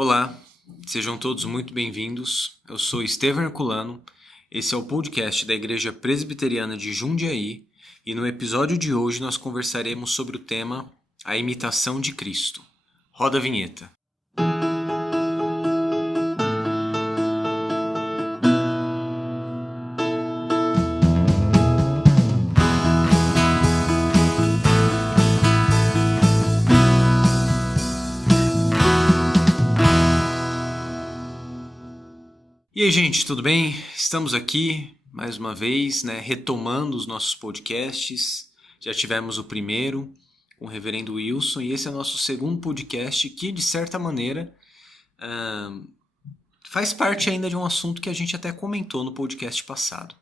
Olá, sejam todos muito bem-vindos. Eu sou Estevão Herculano, esse é o podcast da Igreja Presbiteriana de Jundiaí e no episódio de hoje nós conversaremos sobre o tema A Imitação de Cristo. Roda a vinheta. E aí, gente, tudo bem? Estamos aqui mais uma vez, retomando os nossos podcasts. Já tivemos o primeiro com o Reverendo Wilson e esse é o nosso segundo podcast que, de certa maneira, faz parte ainda de um assunto que a gente até comentou no podcast passado.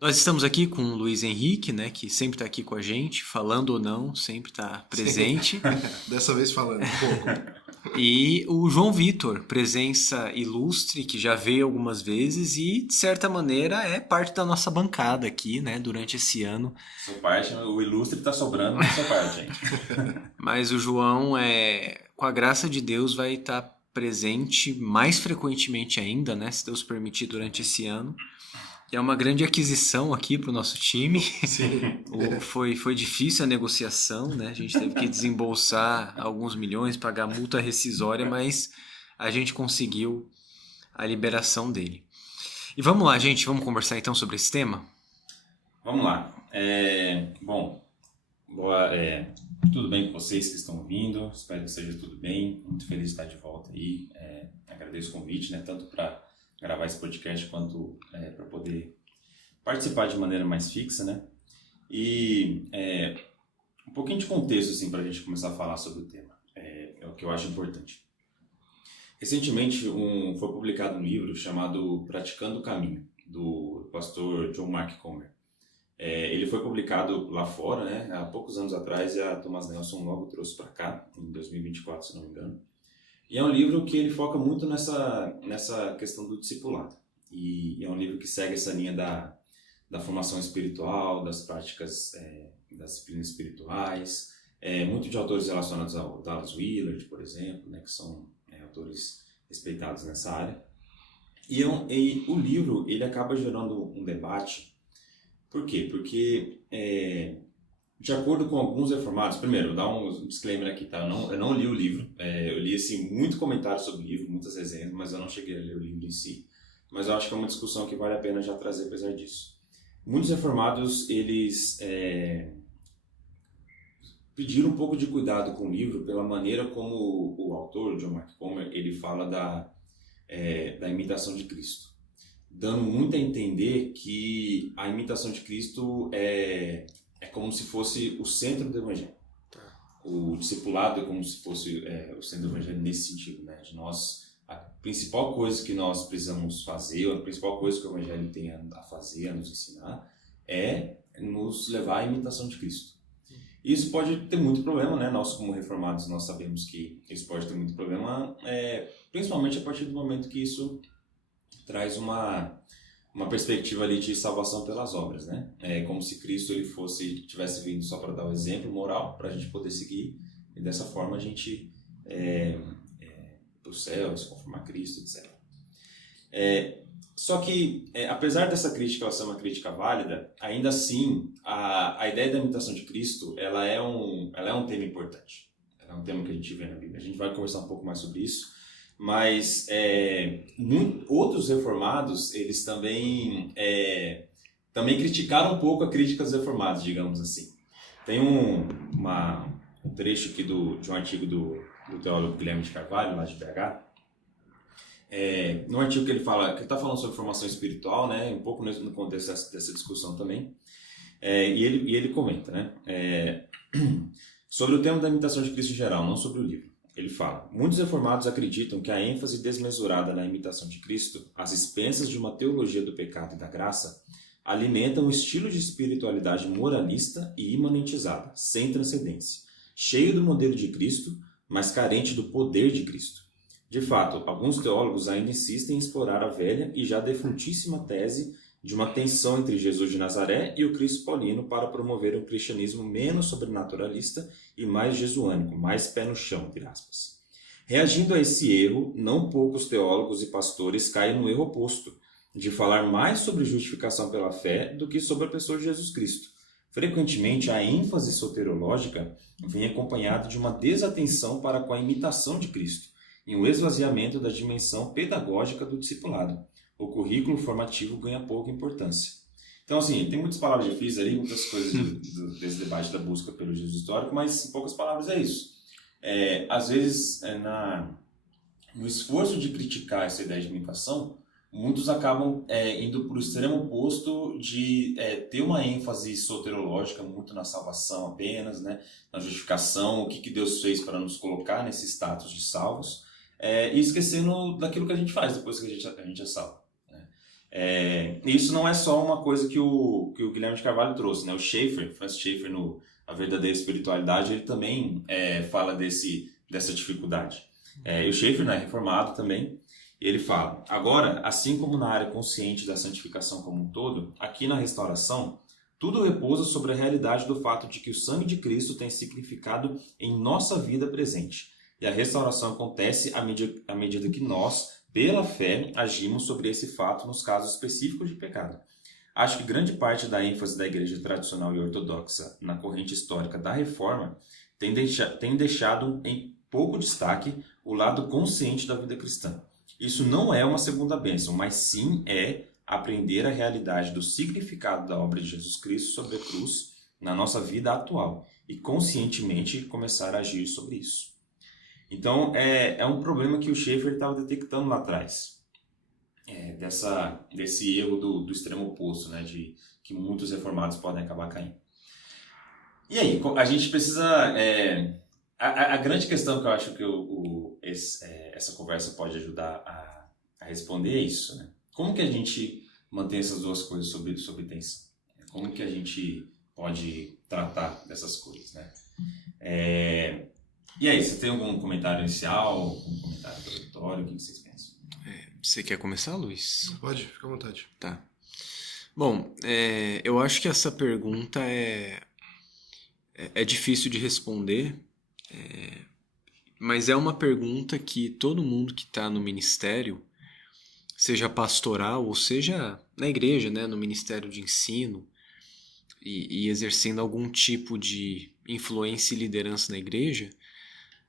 Nós estamos aqui com o Luiz Henrique, que sempre está aqui com a gente, falando ou não, sempre está presente. Dessa vez falando um pouco. E o João Vitor, presença ilustre, que já veio algumas vezes e, de certa maneira, é parte da nossa bancada aqui, durante esse ano. Sua parte, o ilustre está sobrando na sua parte, gente. Mas o João, com a graça de Deus, vai estar presente mais frequentemente ainda, se Deus permitir, durante esse ano. É uma grande aquisição aqui para o nosso time. Sim. Foi difícil a negociação, A gente teve que desembolsar alguns milhões, pagar multa rescisória, mas a gente conseguiu a liberação dele. E vamos lá, gente, vamos conversar então sobre esse tema? Vamos lá. Tudo bem com vocês que estão ouvindo? Espero que seja tudo bem. Muito feliz de estar de volta aí. Agradeço o convite, tanto para gravar esse podcast quanto para poder participar de maneira mais fixa, E um pouquinho de contexto para a gente começar a falar sobre o tema, é o que eu acho importante. Recentemente foi publicado um livro chamado Praticando o Caminho, do pastor John Mark Comer. Ele foi publicado lá fora, há poucos anos atrás, e a Thomas Nelson logo trouxe para cá, em 2024, se não me engano. E é um livro que ele foca muito nessa questão do discipulado. E é um livro que segue essa linha da formação espiritual, das práticas das disciplinas espirituais. Muito de autores relacionados ao Dallas Willard, por exemplo, que são autores respeitados nessa área. E o livro ele acaba gerando um debate. Por quê? Porque de acordo com alguns reformados, primeiro, vou dar um disclaimer aqui, tá? Eu não li o livro, eu li muito comentário sobre o livro, muitas resenhas, mas eu não cheguei a ler o livro em si. Mas eu acho que é uma discussão que vale a pena já trazer apesar disso. Muitos reformados, eles pediram um pouco de cuidado com o livro pela maneira como o autor, John Mark Comer, ele fala da imitação de Cristo, dando muito a entender que a imitação de Cristo é como se fosse o centro do Evangelho. O discipulado é como se fosse o centro do Evangelho nesse sentido, de nós, a principal coisa que nós precisamos fazer, ou a principal coisa que o Evangelho tem a fazer, a nos ensinar, é nos levar à imitação de Cristo. Isso pode ter muito problema, Nós, como reformados, nós sabemos que isso pode ter muito problema, principalmente a partir do momento que isso traz uma perspectiva ali de salvação pelas obras, É como se Cristo tivesse vindo só para dar o exemplo moral para a gente poder seguir e dessa forma a gente para o céu, se conformar a Cristo, etc. Só que apesar dessa crítica ela ser uma crítica válida, ainda assim a ideia da imitação de Cristo ela é um tema importante. Ela é um tema que a gente vê na Bíblia. A gente vai conversar um pouco mais sobre isso. Mas outros reformados, eles também criticaram um pouco a crítica dos reformados, digamos assim. Tem um trecho aqui de um artigo do teólogo Guilherme de Carvalho, lá de BH, no artigo que ele está falando sobre formação espiritual, um pouco no contexto dessa discussão também, e ele comenta, sobre o tema da imitação de Cristo em geral, não sobre o livro. Ele fala, muitos reformados acreditam que a ênfase desmesurada na imitação de Cristo, às expensas de uma teologia do pecado e da graça, alimenta um estilo de espiritualidade moralista e imanentizada, sem transcendência, cheio do modelo de Cristo, mas carente do poder de Cristo. De fato, alguns teólogos ainda insistem em explorar a velha e já defuntíssima tese de uma tensão entre Jesus de Nazaré e o Cristo paulino para promover um cristianismo menos sobrenaturalista e mais jesuânico, mais pé no chão, entre aspas. Reagindo a esse erro, não poucos teólogos e pastores caem no erro oposto, de falar mais sobre justificação pela fé do que sobre a pessoa de Jesus Cristo. Frequentemente, a ênfase soteriológica vem acompanhada de uma desatenção para com a imitação de Cristo e um esvaziamento da dimensão pedagógica do discipulado. O currículo formativo ganha pouca importância. Então, assim, tem muitas palavras difíceis ali, muitas coisas desse debate da busca pelo Jesus histórico, mas em poucas palavras é isso. Às vezes, no esforço de criticar essa ideia de imitação, muitos acabam indo para o extremo oposto de ter uma ênfase soterológica muito na salvação apenas, né? Na justificação, o que Deus fez para nos colocar nesse status de salvos, e esquecendo daquilo que a gente faz depois que a gente é salvo. Isso não é só uma coisa que o Guilherme de Carvalho trouxe, né? O Francis Schaeffer, no A Verdadeira Espiritualidade, ele também fala dessa dificuldade. E o Schaeffer, né, reformado também, ele fala: agora, assim como na área consciente da santificação como um todo, aqui na restauração, tudo repousa sobre a realidade do fato de que o sangue de Cristo tem significado em nossa vida presente. E a restauração acontece à medida que nós, pela fé, agimos sobre esse fato nos casos específicos de pecado. Acho que grande parte da ênfase da igreja tradicional e ortodoxa na corrente histórica da Reforma tem deixado em pouco destaque o lado consciente da vida cristã. Isso não é uma segunda bênção, mas sim aprender a realidade do significado da obra de Jesus Cristo sobre a cruz na nossa vida atual e conscientemente começar a agir sobre isso. Então, é um problema que o Schaeffer estava detectando lá atrás, desse erro do extremo oposto, né, de que muitos reformados podem acabar caindo. E aí, a gente precisa... A grande questão que eu acho que essa conversa pode ajudar a responder é isso, né? Como que a gente mantém essas duas coisas sob tensão? Como que a gente pode tratar dessas coisas, né? E aí, você tem algum comentário inicial, algum comentário introdutório? O que vocês pensam? Você quer começar, Luiz? Pode, fica à vontade. Tá. Bom, eu acho que essa pergunta é difícil de responder, mas é uma pergunta que todo mundo que está no ministério, seja pastoral ou seja na igreja, né, no ministério de ensino, e exercendo algum tipo de influência e liderança na igreja,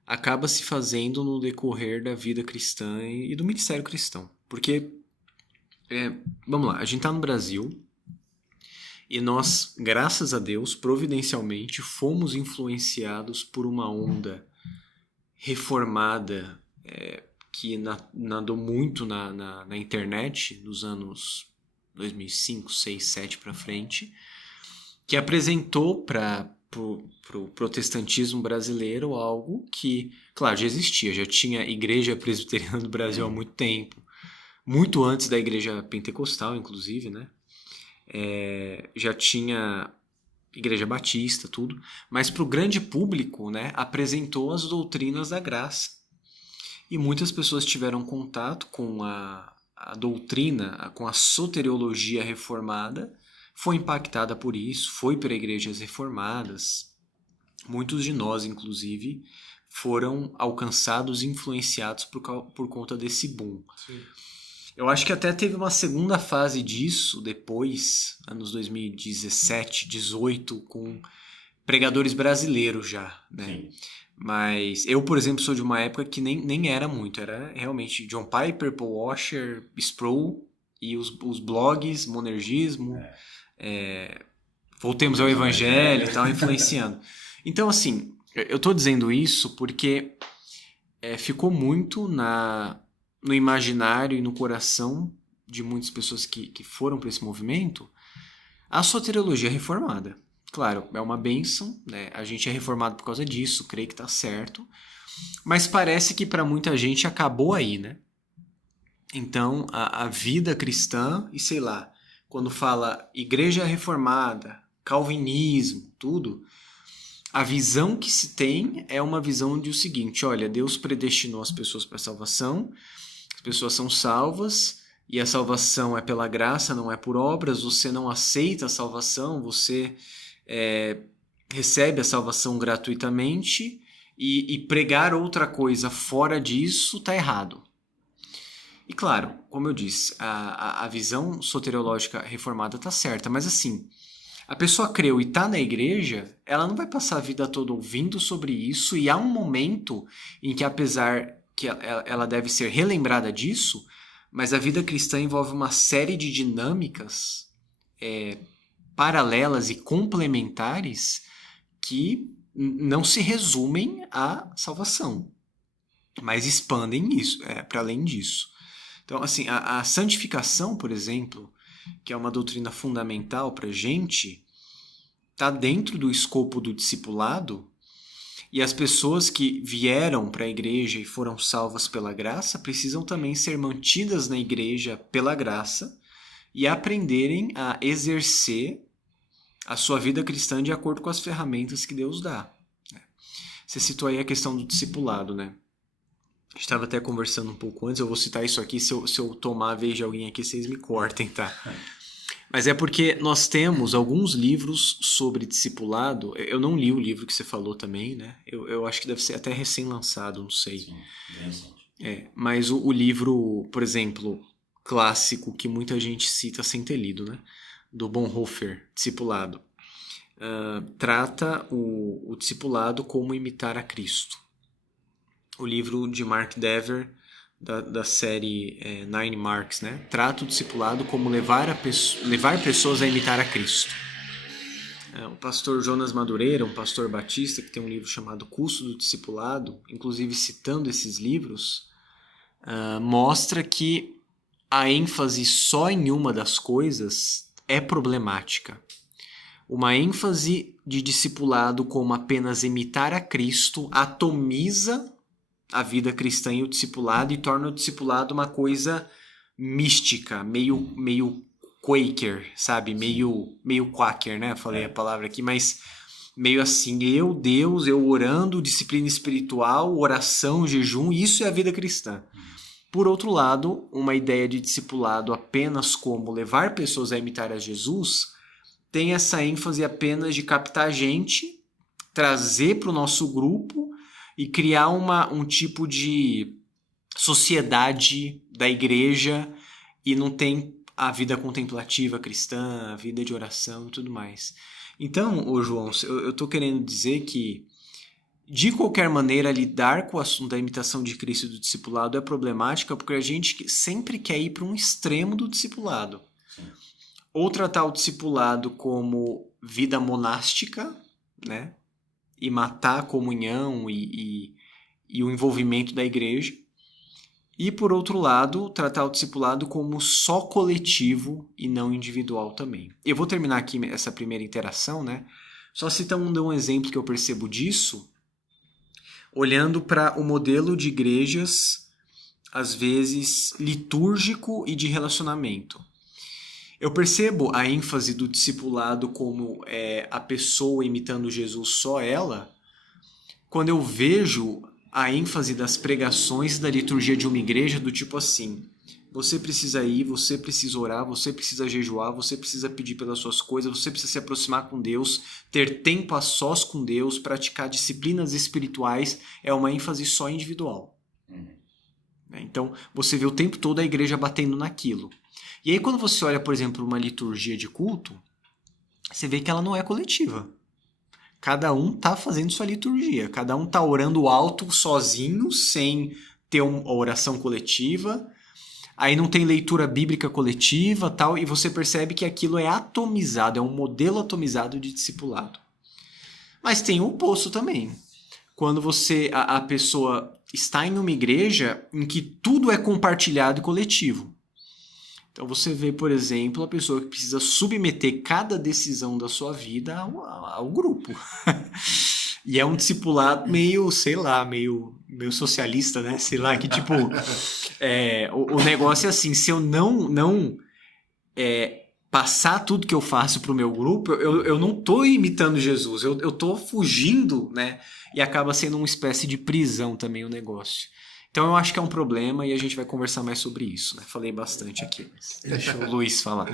acaba se fazendo no decorrer da vida cristã e do ministério cristão. Porque, vamos lá, a gente está no Brasil e nós, graças a Deus, providencialmente, fomos influenciados por uma onda reformada que nadou muito na internet nos anos 2005, 6, 2007 para frente, que apresentou para o protestantismo brasileiro algo que, claro, já existia, já tinha igreja presbiteriana do Brasil há muito tempo, muito antes da igreja pentecostal, inclusive, né? Já tinha igreja batista, tudo, mas para o grande público, né, apresentou as doutrinas da graça. E muitas pessoas tiveram contato com a doutrina, com a soteriologia reformada, foi impactada por isso, foi para igrejas reformadas. Muitos de nós, inclusive, foram alcançados e influenciados por conta desse boom. Sim. Eu acho que até teve uma segunda fase disso depois, anos 2017, 2018, com pregadores brasileiros já, né? Sim. Mas eu, por exemplo, sou de uma época que nem era muito, era realmente John Piper, Paul Washer, Sproul e os blogs, monergismo, voltemos ao Evangelho e tal, influenciando. Então, assim, eu estou dizendo isso porque ficou muito no imaginário e no coração de muitas pessoas que foram para esse movimento a soteriologia reformada. Claro, é uma bênção, né? A gente é reformado por causa disso, creio que está certo, mas parece que para muita gente acabou aí, né? Então, a vida cristã, e sei lá, quando fala igreja reformada, calvinismo, tudo, a visão que se tem é uma visão de o seguinte: olha, Deus predestinou as pessoas para a salvação, as pessoas são salvas, e a salvação é pela graça, não é por obras, você não aceita a salvação, você recebe a salvação gratuitamente, e pregar outra coisa fora disso está errado. E claro, como eu disse, a visão soteriológica reformada está certa, mas assim, a pessoa creu e está na igreja, ela não vai passar a vida toda ouvindo sobre isso, e há um momento em que, apesar que ela deve ser relembrada disso, mas a vida cristã envolve uma série de dinâmicas paralelas e complementares que não se resumem à salvação, mas expandem isso, para além disso. Então, assim, a santificação, por exemplo, que é uma doutrina fundamental para a gente, está dentro do escopo do discipulado, e as pessoas que vieram para a igreja e foram salvas pela graça precisam também ser mantidas na igreja pela graça e aprenderem a exercer a sua vida cristã de acordo com as ferramentas que Deus dá. Você citou aí a questão do discipulado, né? A gente estava até conversando um pouco antes, eu vou citar isso aqui, se eu tomar a vez de alguém aqui, vocês me cortem, tá? Mas é porque nós temos alguns livros sobre discipulado. Eu não li o livro que você falou também, né? Eu acho que deve ser até recém-lançado, não sei. Sim, bem recente. Mas o livro, por exemplo, clássico, que muita gente cita sem ter lido, né? Do Bonhoeffer, Discipulado. Trata o discipulado como imitar a Cristo. O livro de Mark Dever, da série Nine Marks, né? Trata o discipulado como levar pessoas a imitar a Cristo. O pastor Jonas Madureira, um pastor batista, que tem um livro chamado Custo do Discipulado, inclusive citando esses livros, mostra que a ênfase só em uma das coisas é problemática. Uma ênfase de discipulado como apenas imitar a Cristo atomiza a vida cristã e o discipulado e torna o discipulado uma coisa mística, meio Quaker, sabe? Meio quaker, né? Eu falei a palavra aqui, mas meio assim, Deus, eu orando, disciplina espiritual, oração, jejum, isso é a vida cristã. Por outro lado, uma ideia de discipulado apenas como levar pessoas a imitar a Jesus tem essa ênfase apenas de captar gente, trazer para o nosso grupo e criar um tipo de sociedade da igreja, e não tem a vida contemplativa cristã, a vida de oração e tudo mais. Então, João, eu estou querendo dizer que, de qualquer maneira, lidar com o assunto da imitação de Cristo e do discipulado é problemática, porque a gente sempre quer ir para um extremo do discipulado. Sim. Ou tratar o discipulado como vida monástica, né? E matar a comunhão e o envolvimento da igreja. E, por outro lado, tratar o discipulado como só coletivo e não individual também. Eu vou terminar aqui essa primeira interação, né? Só citando um exemplo que eu percebo disso, olhando para o modelo de igrejas, às vezes, litúrgico e de relacionamento. Eu percebo a ênfase do discipulado como a pessoa imitando Jesus, só ela, quando eu vejo a ênfase das pregações da liturgia de uma igreja do tipo assim: você precisa ir, você precisa orar, você precisa jejuar, você precisa pedir pelas suas coisas, você precisa se aproximar com Deus, ter tempo a sós com Deus, praticar disciplinas espirituais. É uma ênfase só individual. Então, você vê o tempo todo a igreja batendo naquilo. E aí, quando você olha, por exemplo, uma liturgia de culto, você vê que ela não é coletiva. Cada um está fazendo sua liturgia, cada um está orando alto, sozinho, sem ter uma oração coletiva. Aí não tem leitura bíblica coletiva, tal, e você percebe que aquilo é atomizado, é um modelo atomizado de discipulado. Mas tem o oposto também. Quando a pessoa está em uma igreja em que tudo é compartilhado e coletivo. Então você vê, por exemplo, a pessoa que precisa submeter cada decisão da sua vida ao grupo. E é um discipulado meio, sei lá, meio socialista, né? Sei lá, que tipo... o negócio é assim, se eu não passar tudo que eu faço pro meu grupo, eu não tô imitando Jesus, eu tô fugindo, né? E acaba sendo uma espécie de prisão também o negócio. Então eu acho que é um problema e a gente vai conversar mais sobre isso, né? Falei bastante aqui, mas deixa o Luiz falar.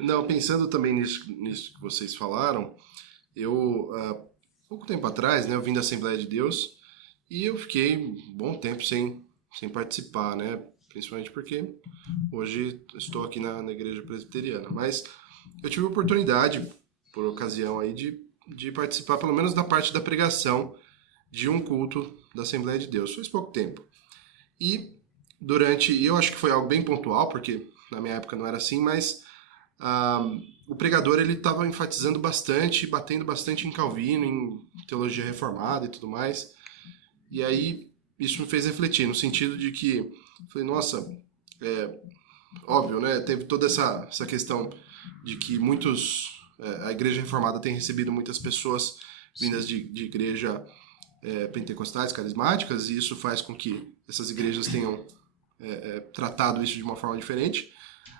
Não, pensando também nisso que vocês falaram, eu, pouco tempo atrás, né, eu vim da Assembleia de Deus E eu fiquei um bom tempo sem participar, né? Principalmente porque hoje estou aqui na igreja presbiteriana. Mas eu tive a oportunidade, por ocasião aí, de participar pelo menos da parte da pregação de um culto da Assembleia de Deus. Faz pouco tempo. E eu acho que foi algo bem pontual, porque na minha época não era assim, mas o pregador ele estava enfatizando bastante, batendo bastante em Calvino, em teologia reformada e tudo mais. E aí isso me fez refletir, no sentido de que, falei, nossa, óbvio, né? Teve toda essa questão de que a igreja reformada tem recebido muitas pessoas vindas de igreja pentecostais, carismáticas, e isso faz com que essas igrejas tenham tratado isso de uma forma diferente,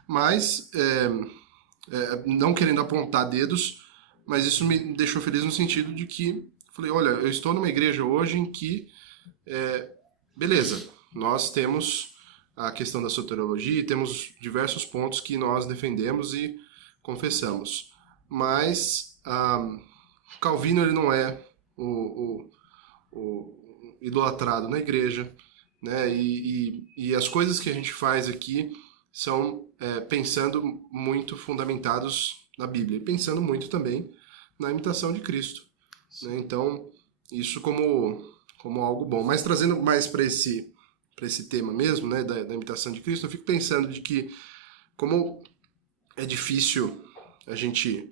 mas não querendo apontar dedos, mas isso me deixou feliz no sentido de que, falei, olha, eu estou numa igreja hoje em que, beleza, nós temos a questão da soteriologia, temos diversos pontos que nós defendemos e confessamos, mas Calvino ele não é o idolatrado na igreja, né? E as coisas que a gente faz aqui são pensando muito fundamentados na Bíblia, e pensando muito também na imitação de Cristo, né? Então, isso como algo bom. Mas trazendo mais para esse tema mesmo, né, da imitação de Cristo, eu fico pensando de que como é difícil a gente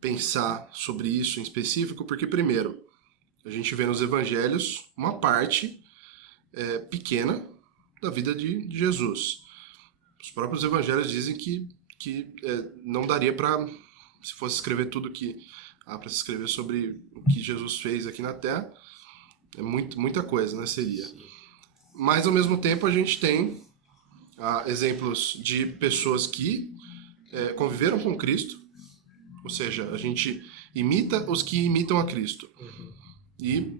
pensar sobre isso em específico, porque primeiro, a gente vê nos evangelhos uma parte pequena da vida de Jesus. Os próprios evangelhos dizem que não daria para, se fosse escrever tudo que há para se escrever sobre o que Jesus fez aqui na Terra, muita coisa, né, seria. Mas, ao mesmo tempo, a gente tem exemplos de pessoas que conviveram com Cristo, ou seja, a gente imita os que imitam a Cristo. E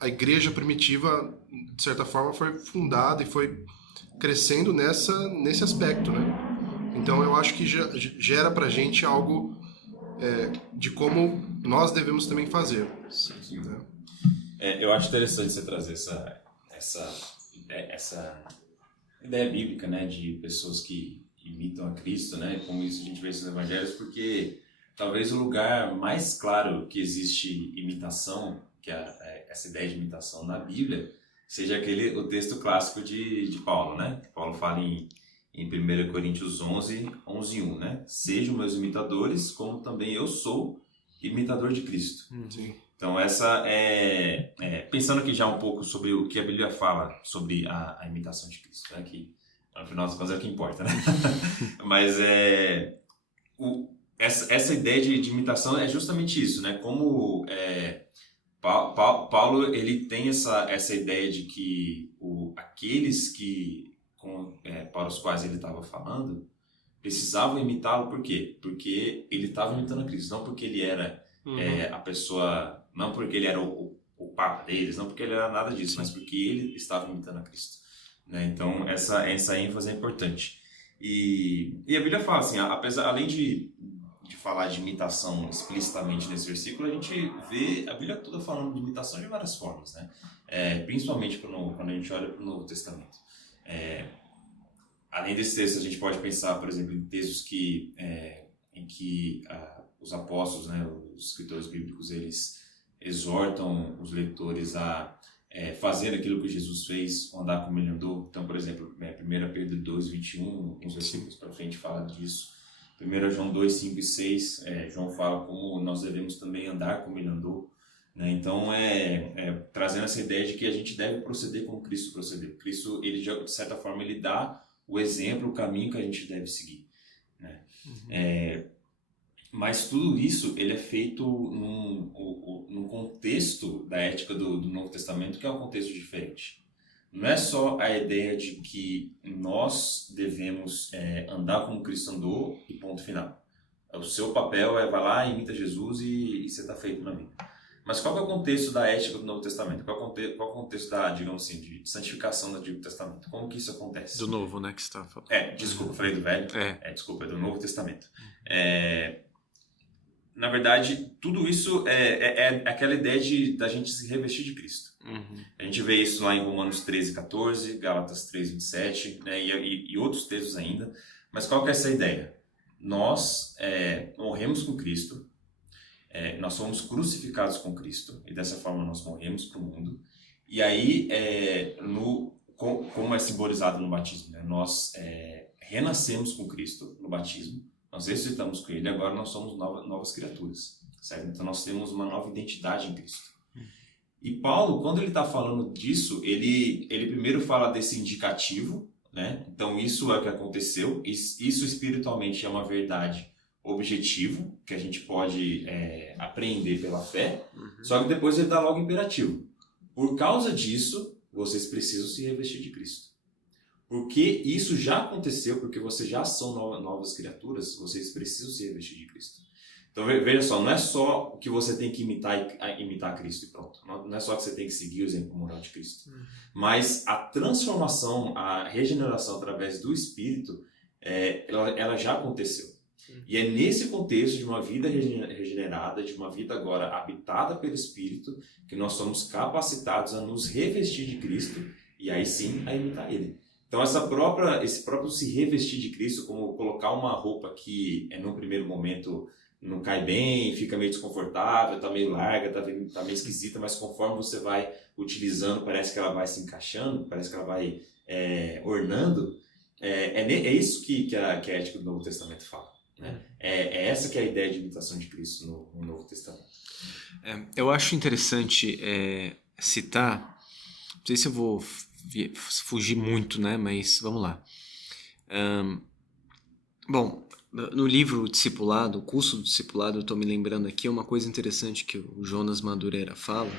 a igreja primitiva, de certa forma, foi fundada e foi crescendo nesse aspecto, né? Então, eu acho que gera pra gente algo de como nós devemos também fazer. Sim. Né? Eu acho interessante você trazer essa ideia bíblica, né, de pessoas que imitam a Cristo, né, como isso a gente vê nos evangelhos, porque talvez o lugar mais claro que existe imitação, que essa ideia de imitação na Bíblia, seja o texto clássico de Paulo, né, que Paulo fala em 1 Coríntios 11:1, né, sejam meus imitadores, como também eu sou imitador de Cristo. Sim. Então, essa pensando aqui já um pouco sobre o que a Bíblia fala sobre a imitação de Cristo, né? Que, no final das contas, é o que importa, né? Mas essa ideia de imitação é justamente isso, né? Como Paulo ele tem essa ideia de que aqueles para os quais ele estava falando precisavam imitá-lo, por quê? Porque ele estava imitando a Cristo, não porque ele era a pessoa, não porque ele era o papa deles, não porque ele era nada disso, mas porque ele estava imitando a Cristo, né? Então essa ênfase é importante. E a Bíblia fala assim, além de falar de imitação explicitamente nesse versículo, a gente vê a Bíblia toda falando de imitação de várias formas, né? Principalmente quando a gente olha para o Novo Testamento. Além desse texto, a gente pode pensar, por exemplo, em textos em que os apóstolos, né, os escritores bíblicos, eles exortam os leitores a fazer aquilo que Jesus fez, andar como ele andou. Então, por exemplo, 1 Pedro 2:21, uns versículos para frente fala disso. 1 João 2:5 e 6, João fala como nós devemos também andar como ele andou, né? Então, trazendo essa ideia de que a gente deve proceder como Cristo procedeu. Cristo, ele de certa forma, ele dá o exemplo, o caminho que a gente deve seguir, né? Mas tudo isso ele é feito num contexto da ética do Novo Testamento, que é um contexto diferente. Não é só a ideia de que nós devemos andar como Cristo andou e ponto final. O seu papel vai lá, imita Jesus e você está feito na vida. Mas qual é o contexto da ética do Novo Testamento? Qual é o contexto da, digamos assim, de santificação do Antigo Testamento? Como que isso acontece? Do Novo, né, que você está falando. Desculpa, falei do Velho. Desculpa, é do Novo Testamento. Na verdade, tudo isso é aquela ideia da gente se revestir de Cristo. A gente vê isso lá em Romanos 13:14, Gálatas 3:27, né, e outros textos ainda. Mas qual que é essa ideia? Nós morremos com Cristo, nós somos crucificados com Cristo, e dessa forma nós morremos para o mundo. E aí, como é simbolizado no batismo, né? Nós renascemos com Cristo no batismo, nós ressuscitamos com Ele, agora nós somos novas criaturas, certo? Então nós temos uma nova identidade em Cristo. E Paulo, quando ele está falando disso, ele primeiro fala desse indicativo, né? Então isso é o que aconteceu, isso espiritualmente é uma verdade objetivo, que a gente pode apreender pela fé, só que depois ele dá logo imperativo. Por causa disso, vocês precisam se revestir de Cristo. Porque isso já aconteceu, porque vocês já são novas criaturas, vocês precisam se revestir de Cristo. Então veja só, não é só que você tem que imitar Cristo e pronto. Não é só que você tem que seguir o exemplo moral de Cristo. Mas a transformação, a regeneração através do Espírito, ela já aconteceu. E é nesse contexto de uma vida regenerada, de uma vida agora habitada pelo Espírito, que nós somos capacitados a nos revestir de Cristo e aí sim a imitar Ele. Então esse próprio se revestir de Cristo, como colocar uma roupa que no primeiro momento não cai bem, fica meio desconfortável, está meio larga, está meio esquisita, mas conforme você vai utilizando, parece que ela vai se encaixando, parece que ela vai ornando. É isso que a ética do Novo Testamento fala. Né? Essa que é a ideia de imitação de Cristo no Novo Testamento. Eu acho interessante citar, não sei se eu vou fugir muito, né? Mas vamos lá. Bom, no livro Discipulado, o curso do Discipulado, eu estou me lembrando aqui, uma coisa interessante que o Jonas Madureira fala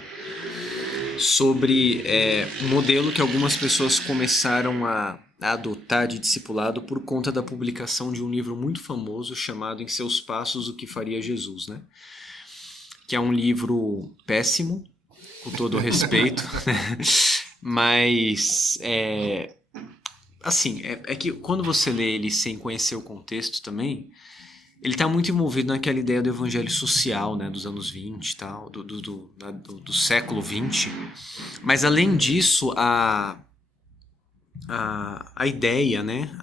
sobre um modelo que algumas pessoas começaram a adotar de discipulado por conta da publicação de um livro muito famoso chamado Em Seus Passos, O que Faria Jesus, né? Que é um livro péssimo, com todo o respeito, mas assim, é que quando você lê ele sem conhecer o contexto também, ele está muito envolvido naquela ideia do evangelho social, né, dos anos 20 e tal, do século 20. Mas além disso, a ideia, né,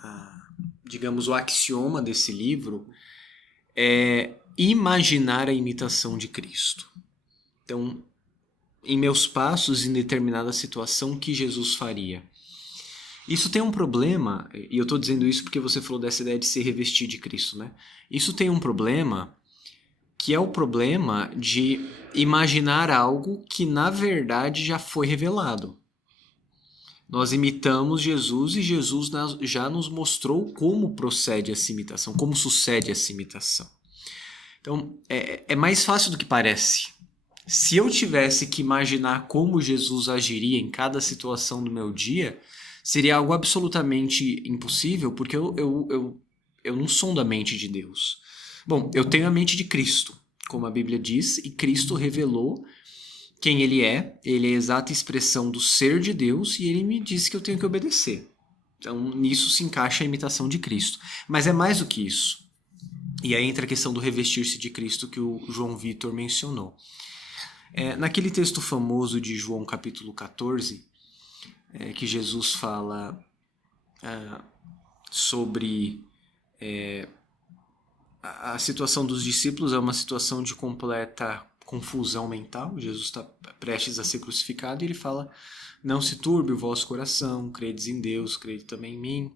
digamos, o axioma desse livro é imaginar a imitação de Cristo. Então, em meus passos, em determinada situação, o que Jesus faria? Isso tem um problema, e eu estou dizendo isso porque você falou dessa ideia de se revestir de Cristo, né? Isso tem um problema, que é o problema de imaginar algo que, na verdade, já foi revelado. Nós imitamos Jesus e Jesus já nos mostrou como procede essa imitação, como sucede essa imitação. Então, é mais fácil do que parece. Se eu tivesse que imaginar como Jesus agiria em cada situação do meu dia, seria algo absolutamente impossível, porque eu não sou da mente de Deus. Bom, eu tenho a mente de Cristo, como a Bíblia diz, e Cristo revelou quem Ele é a exata expressão do ser de Deus, e Ele me disse que eu tenho que obedecer. Então, nisso se encaixa a imitação de Cristo. Mas é mais do que isso. E aí entra a questão do revestir-se de Cristo que o João Vitor mencionou. Naquele texto famoso de João capítulo 14, que Jesus fala sobre a situação dos discípulos, é uma situação de completa confusão mental. Jesus está prestes a ser crucificado e ele fala: não se turbe o vosso coração, credes em Deus, crede também em mim.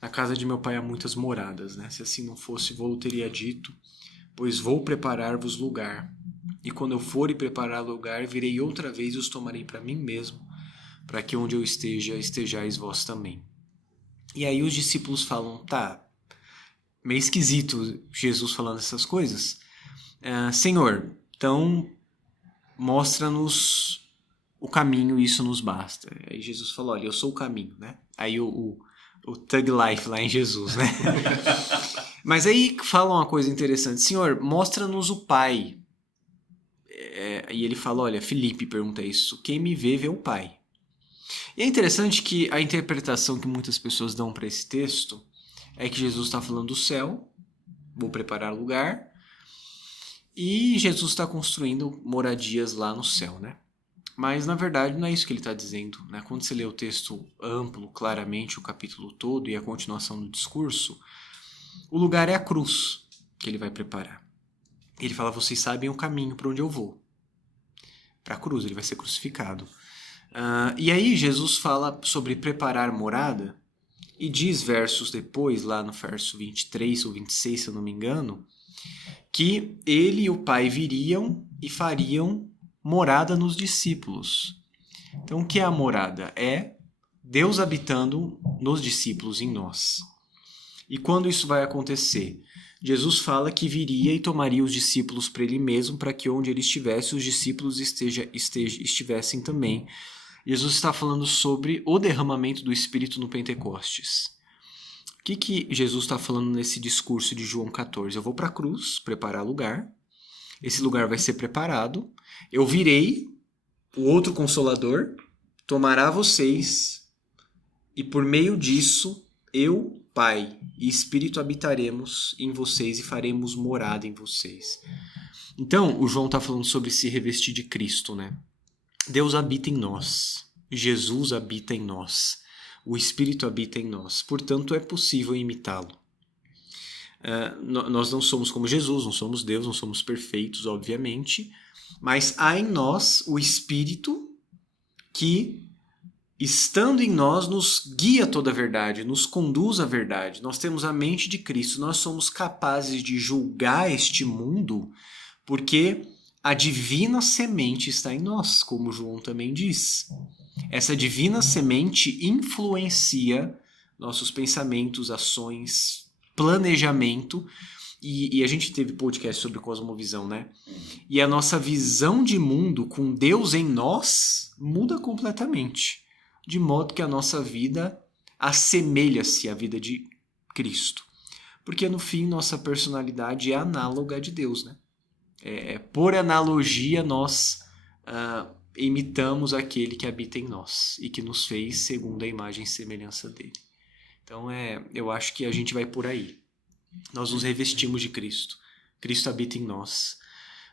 Na casa de meu pai há muitas moradas, né? Se assim não fosse, vou teria dito, pois vou preparar-vos lugar. E quando eu for e preparar lugar, virei outra vez e os tomarei para mim mesmo, para que onde eu esteja, estejais vós também. E aí os discípulos falam: tá, meio esquisito Jesus falando essas coisas. Senhor, então mostra-nos o caminho, isso nos basta. Aí Jesus falou: olha, eu sou o caminho, né? Aí o Thug Life lá em Jesus, né? Mas aí fala uma coisa interessante: Senhor, mostra-nos o Pai. E ele fala: olha, Filipe pergunta isso, quem me vê, vê o Pai. E é interessante que a interpretação que muitas pessoas dão para esse texto é que Jesus está falando do céu, vou preparar lugar, e Jesus está construindo moradias lá no céu, né? Mas, na verdade, não é isso que ele está dizendo, né? Quando você lê o texto amplo, claramente, o capítulo todo e a continuação do discurso, o lugar é a cruz que ele vai preparar. Ele fala, vocês sabem o caminho para onde eu vou. Para a cruz, ele vai ser crucificado. E aí Jesus fala sobre preparar morada e diz versos depois, lá no verso 23 ou 26, se eu não me engano, que ele e o Pai viriam e fariam morada nos discípulos. Então, o que é a morada? É Deus habitando nos discípulos, em nós. E quando isso vai acontecer? Jesus fala que viria e tomaria os discípulos para ele mesmo, para que onde ele estivesse, os discípulos estivessem também. Jesus está falando sobre o derramamento do Espírito no Pentecostes. O que Jesus está falando nesse discurso de João 14? Eu vou para a cruz, preparar lugar. Esse lugar vai ser preparado. Eu virei, o outro Consolador, tomará vocês, e por meio disso, eu, Pai e Espírito habitaremos em vocês e faremos morada em vocês. Então, o João está falando sobre se revestir de Cristo, né? Deus habita em nós. Jesus habita em nós. O Espírito habita em nós. Portanto, é possível imitá-lo. Nós não somos como Jesus, não somos Deus, não somos perfeitos, obviamente, mas há em nós o Espírito que, estando em nós, nos guia toda a verdade, nos conduz à verdade. Nós temos a mente de Cristo, nós somos capazes de julgar este mundo porque a divina semente está em nós, como João também diz. Essa divina semente influencia nossos pensamentos, ações, planejamento, e a gente teve podcast sobre cosmovisão, né? E a nossa visão de mundo com Deus em nós muda completamente, de modo que a nossa vida assemelha-se à vida de Cristo. Porque no fim nossa personalidade é análoga à de Deus, né? Por analogia nós imitamos aquele que habita em nós e que nos fez segundo a imagem e semelhança dele. Então eu acho que a gente vai por aí. Nós nos revestimos de Cristo. Cristo habita em nós.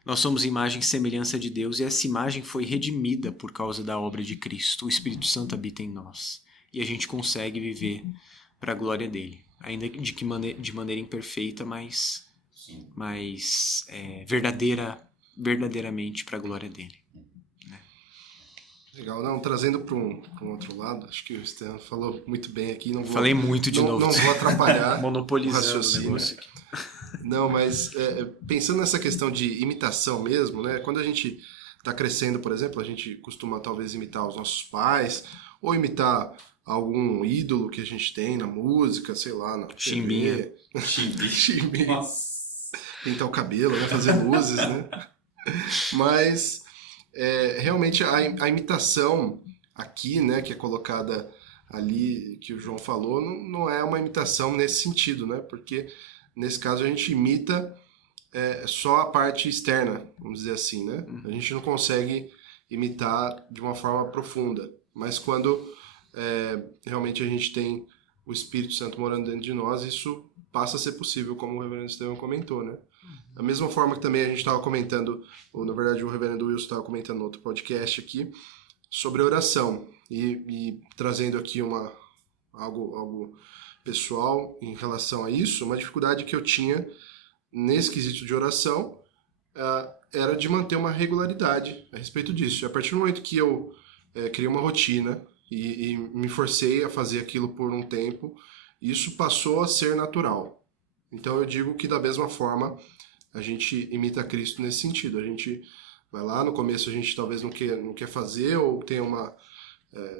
Nós somos imagem e semelhança de Deus e essa imagem foi redimida por causa da obra de Cristo. O Espírito Santo habita em nós. E a gente consegue viver para a glória dele. Ainda de maneira imperfeita, mas verdadeiramente para a glória dele. Legal, não, trazendo para um outro lado, acho que o Estevam falou muito bem aqui. Falei muito de novo. Não vou atrapalhar monopolizando o raciocínio. O negócio aqui. Não, mas pensando nessa questão de imitação mesmo, né? Quando a gente está crescendo, por exemplo, a gente costuma talvez imitar os nossos pais, ou imitar algum ídolo que a gente tem na música, sei lá, na Chimbinha. Chimbinha. Nossa. Pintar o cabelo, né? Fazer luzes, né? Mas... realmente a imitação aqui, né, que é colocada ali, que o João falou, não é uma imitação nesse sentido, né, porque nesse caso a gente imita só a parte externa, vamos dizer assim, né, a gente não consegue imitar de uma forma profunda, mas quando realmente a gente tem o Espírito Santo morando dentro de nós, isso passa a ser possível, como o reverendo Estevam comentou, né. Da mesma forma que também a gente estava comentando, ou na verdade o reverendo Wilson estava comentando no outro podcast aqui, sobre oração. E trazendo aqui algo pessoal em relação a isso, uma dificuldade que eu tinha nesse quesito de oração era de manter uma regularidade a respeito disso. E a partir do momento que eu criei uma rotina e me forcei a fazer aquilo por um tempo, isso passou a ser natural. Então eu digo que da mesma forma a gente imita Cristo nesse sentido. A gente vai lá, no começo a gente talvez não quer fazer ou tem uma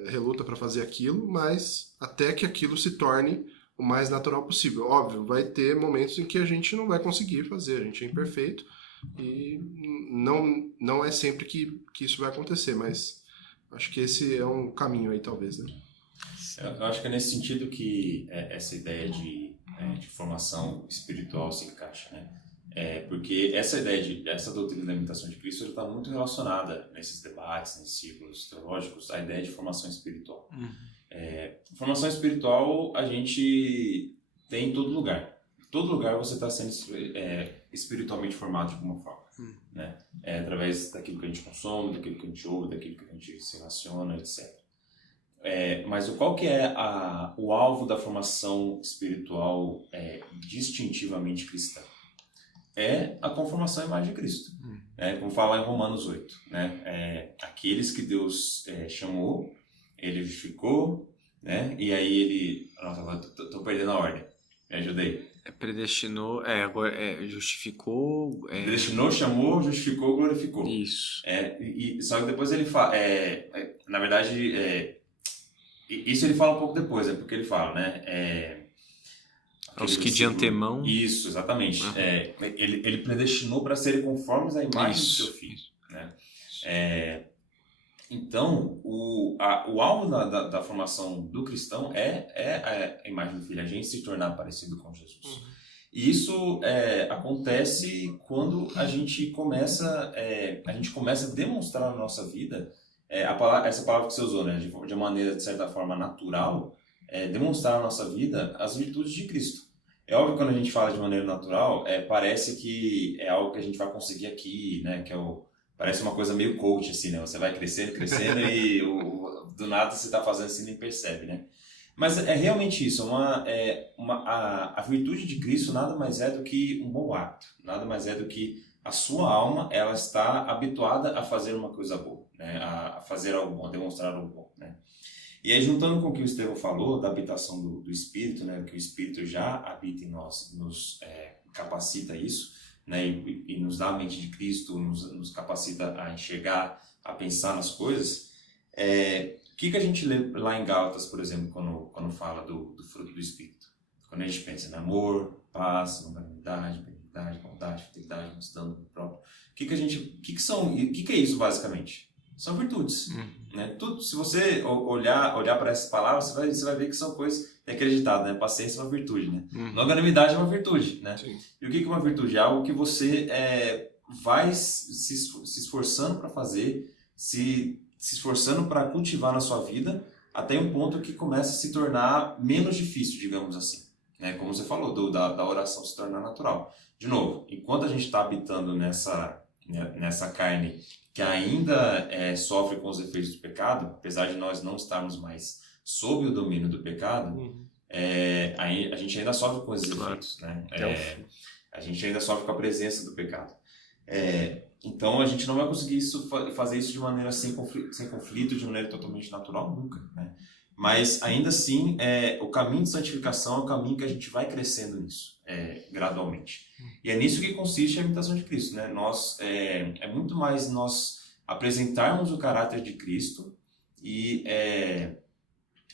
reluta para fazer aquilo, mas até que aquilo se torne o mais natural possível. Óbvio, vai ter momentos em que a gente não vai conseguir fazer, a gente é imperfeito e não é sempre que isso vai acontecer, mas acho que esse é um caminho aí talvez, né? Eu acho que é nesse sentido que essa ideia de formação espiritual se encaixa, né? Porque essa doutrina da imitação de Cristo está muito relacionada nesses debates, nesses círculos teológicos, à ideia de formação espiritual. Formação espiritual a gente tem em todo lugar. Em todo lugar você está sendo espiritualmente formado de alguma forma. né? Através daquilo que a gente consome, daquilo que a gente ouve, daquilo que a gente se relaciona, etc. Mas qual que é o alvo da formação espiritual distintivamente cristã? É a conformação à imagem de Cristo. Como fala em Romanos 8. Né? Aqueles que Deus chamou, Ele justificou, né? E aí Ele... Nossa, agora estou perdendo a ordem. Me ajuda aí. Predestinou, agora justificou... Predestinou, chamou, justificou, glorificou. Isso. Só que depois ele fala... na verdade, isso ele fala um pouco depois, porque ele fala, né? Aos que de antemão... Isso, exatamente. Ele predestinou para serem conformes à imagem do seu filho. Né? Então, o alvo da formação do cristão é a imagem do filho, a gente se tornar parecido com Jesus. E isso acontece quando a gente começa a demonstrar na nossa vida, essa palavra que você usou, né? De maneira, de certa forma, natural, demonstrar na nossa vida as virtudes de Cristo. É óbvio que quando a gente fala de maneira natural, parece que é algo que a gente vai conseguir aqui, né? Parece uma coisa meio coach, assim, né? Você vai crescendo e do nada você está fazendo assim e nem percebe, né? Mas é realmente isso. A virtude de Cristo nada mais é do que um bom hábito. Nada mais é do que a sua alma, ela está habituada a fazer uma coisa boa, né? A fazer algo bom, a demonstrar algo bom, né? E aí, juntando com o que o Estevão falou, da habitação do Espírito, né? Que o Espírito já habita em nós, nos capacita isso, né? E nos dá a mente de Cristo, nos capacita a enxergar, a pensar nas coisas. O que a gente lê lá em Gálatas, por exemplo, quando fala do fruto do Espírito? Quando a gente pensa em amor, paz, longanimidade, benignidade, bondade, fidelidade, mansidão, próprio. O que é isso, basicamente? São virtudes. Né? Se você olhar para essas palavras, você vai ver que são coisas acreditadas, né? Paciência é uma virtude, né? Longanimidade é uma virtude, né? Sim. E o que é uma virtude? É algo que você vai se esforçando para fazer, se esforçando para cultivar na sua vida, até um ponto que começa a se tornar menos difícil, digamos assim. Né? Como você falou, da oração se tornar natural. De novo, enquanto a gente está habitando nessa carne que ainda sofre com os efeitos do pecado, apesar de nós não estarmos mais sob o domínio do pecado, a gente ainda sofre com esses efeitos. Né? A gente ainda sofre com a presença do pecado. Então a gente não vai conseguir fazer isso de maneira sem conflito, de maneira totalmente natural, nunca. Né? Mas ainda assim, o caminho de santificação é o caminho que a gente vai crescendo nisso, gradualmente. E é nisso que consiste a imitação de Cristo. Né? É muito mais nós apresentarmos o caráter de Cristo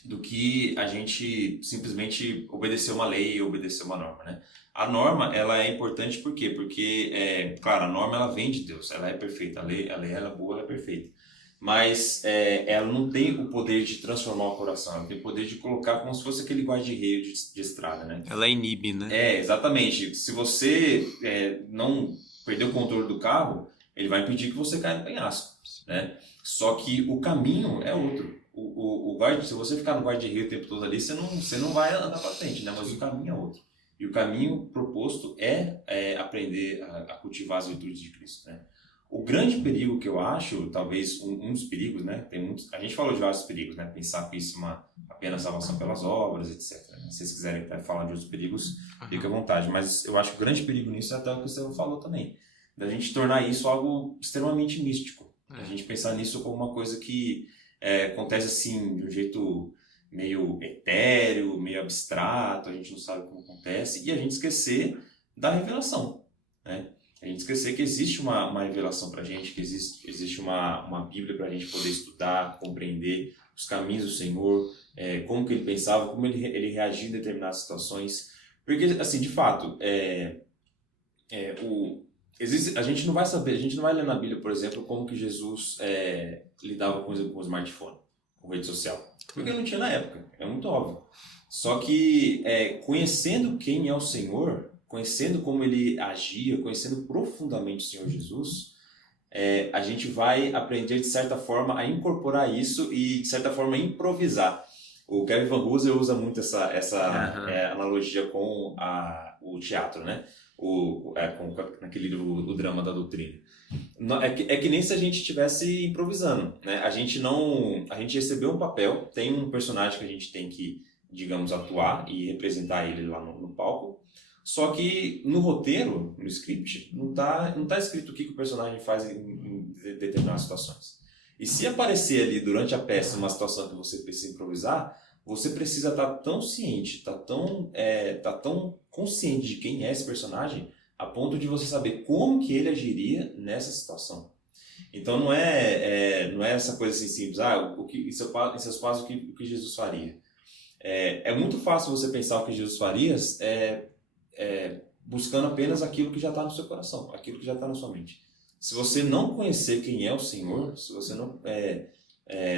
do que a gente simplesmente obedecer uma lei e obedecer uma norma. Né? A norma, ela é importante por quê? Porque, claro, a norma ela vem de Deus, ela é perfeita, a lei ela é boa, ela é perfeita. Mas ela não tem o poder de transformar o coração, ela tem o poder de colocar como se fosse aquele guarda-reio de estrada, né? Ela inibe, né? Exatamente. Se você não perder o controle do carro, ele vai impedir que você caia no penhasco, né? Só que o caminho é outro. Se você ficar no guarda-reio o tempo todo ali, você não vai andar para frente, né? Mas o caminho é outro. E o caminho proposto é aprender a cultivar as virtudes de Cristo, né? O grande perigo que eu acho, talvez um dos perigos, né? A gente falou de vários perigos, né? Pensar que isso é apenas salvação pelas obras, etc. Se vocês quiserem falar de outros perigos, fique à vontade. Mas eu acho que o grande perigo nisso é até o que você falou também. Da gente tornar isso algo extremamente místico. A gente pensar nisso como uma coisa que acontece assim, de um jeito meio etéreo, meio abstrato, a gente não sabe como acontece. E a gente esquecer da revelação, né? A gente esquecer que existe uma revelação para a gente, que existe uma Bíblia para a gente poder estudar, compreender os caminhos do Senhor, como que ele pensava, como ele reagia em determinadas situações. Porque, assim, de fato, a gente não vai saber, a gente não vai ler na Bíblia, por exemplo, como que Jesus lidava com o smartphone, com rede social. Porque não tinha na época, é muito óbvio. Só que, conhecendo quem é o Senhor, conhecendo como ele agia, conhecendo profundamente o Senhor Jesus, a gente vai aprender, de certa forma, a incorporar isso e, de certa forma, improvisar. O Kevin Van Hooser usa muito essa analogia com o teatro, né? naquele livro O Drama da Doutrina. É que nem se a gente estivesse improvisando, né? A gente recebeu um papel, tem um personagem que a gente tem que, digamos, atuar e representar ele lá no palco, só que no roteiro, no script, não tá escrito o que o personagem faz em determinadas situações. E se aparecer ali durante a peça uma situação que você precisa improvisar, você precisa estar tão ciente, tá tão consciente de quem é esse personagem, a ponto de você saber como que ele agiria nessa situação. Então não é essa coisa assim simples, em seus passos o que Jesus faria. É muito fácil você pensar o que Jesus faria buscando apenas aquilo que já está no seu coração, aquilo que já está na sua mente. Se você não conhecer quem é o Senhor, se você não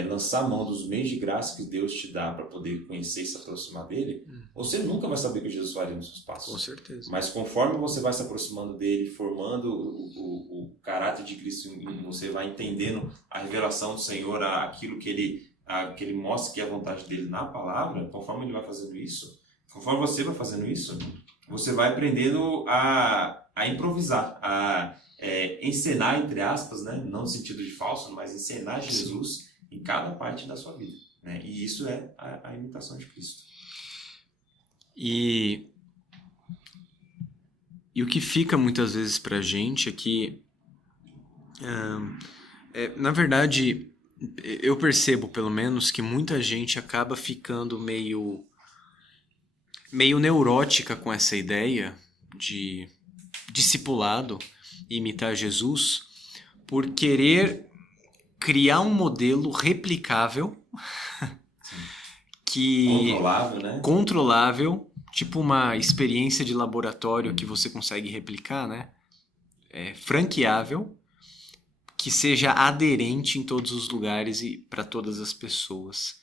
lançar a mão dos meios de graça que Deus te dá para poder conhecer e se aproximar dele, você nunca vai saber o que Jesus faria nos seus passos. Com certeza. Mas conforme você vai se aproximando dele, formando o caráter de Cristo em você, vai entendendo a revelação do Senhor, aquilo que ele mostra que é a vontade dele na palavra, conforme ele vai fazendo isso, conforme você vai fazendo isso, você vai aprendendo a improvisar, a encenar, entre aspas, né? Não no sentido de falso, mas encenar Jesus em cada parte da sua vida, né? E isso é a imitação de Cristo. E o que fica muitas vezes pra gente é que, na verdade, eu percebo pelo menos que muita gente acaba ficando meio neurótica com essa ideia de discipulado e imitar Jesus por querer criar um modelo replicável controlável, tipo uma experiência de laboratório que você consegue replicar, né? Franqueável, que seja aderente em todos os lugares e para todas as pessoas.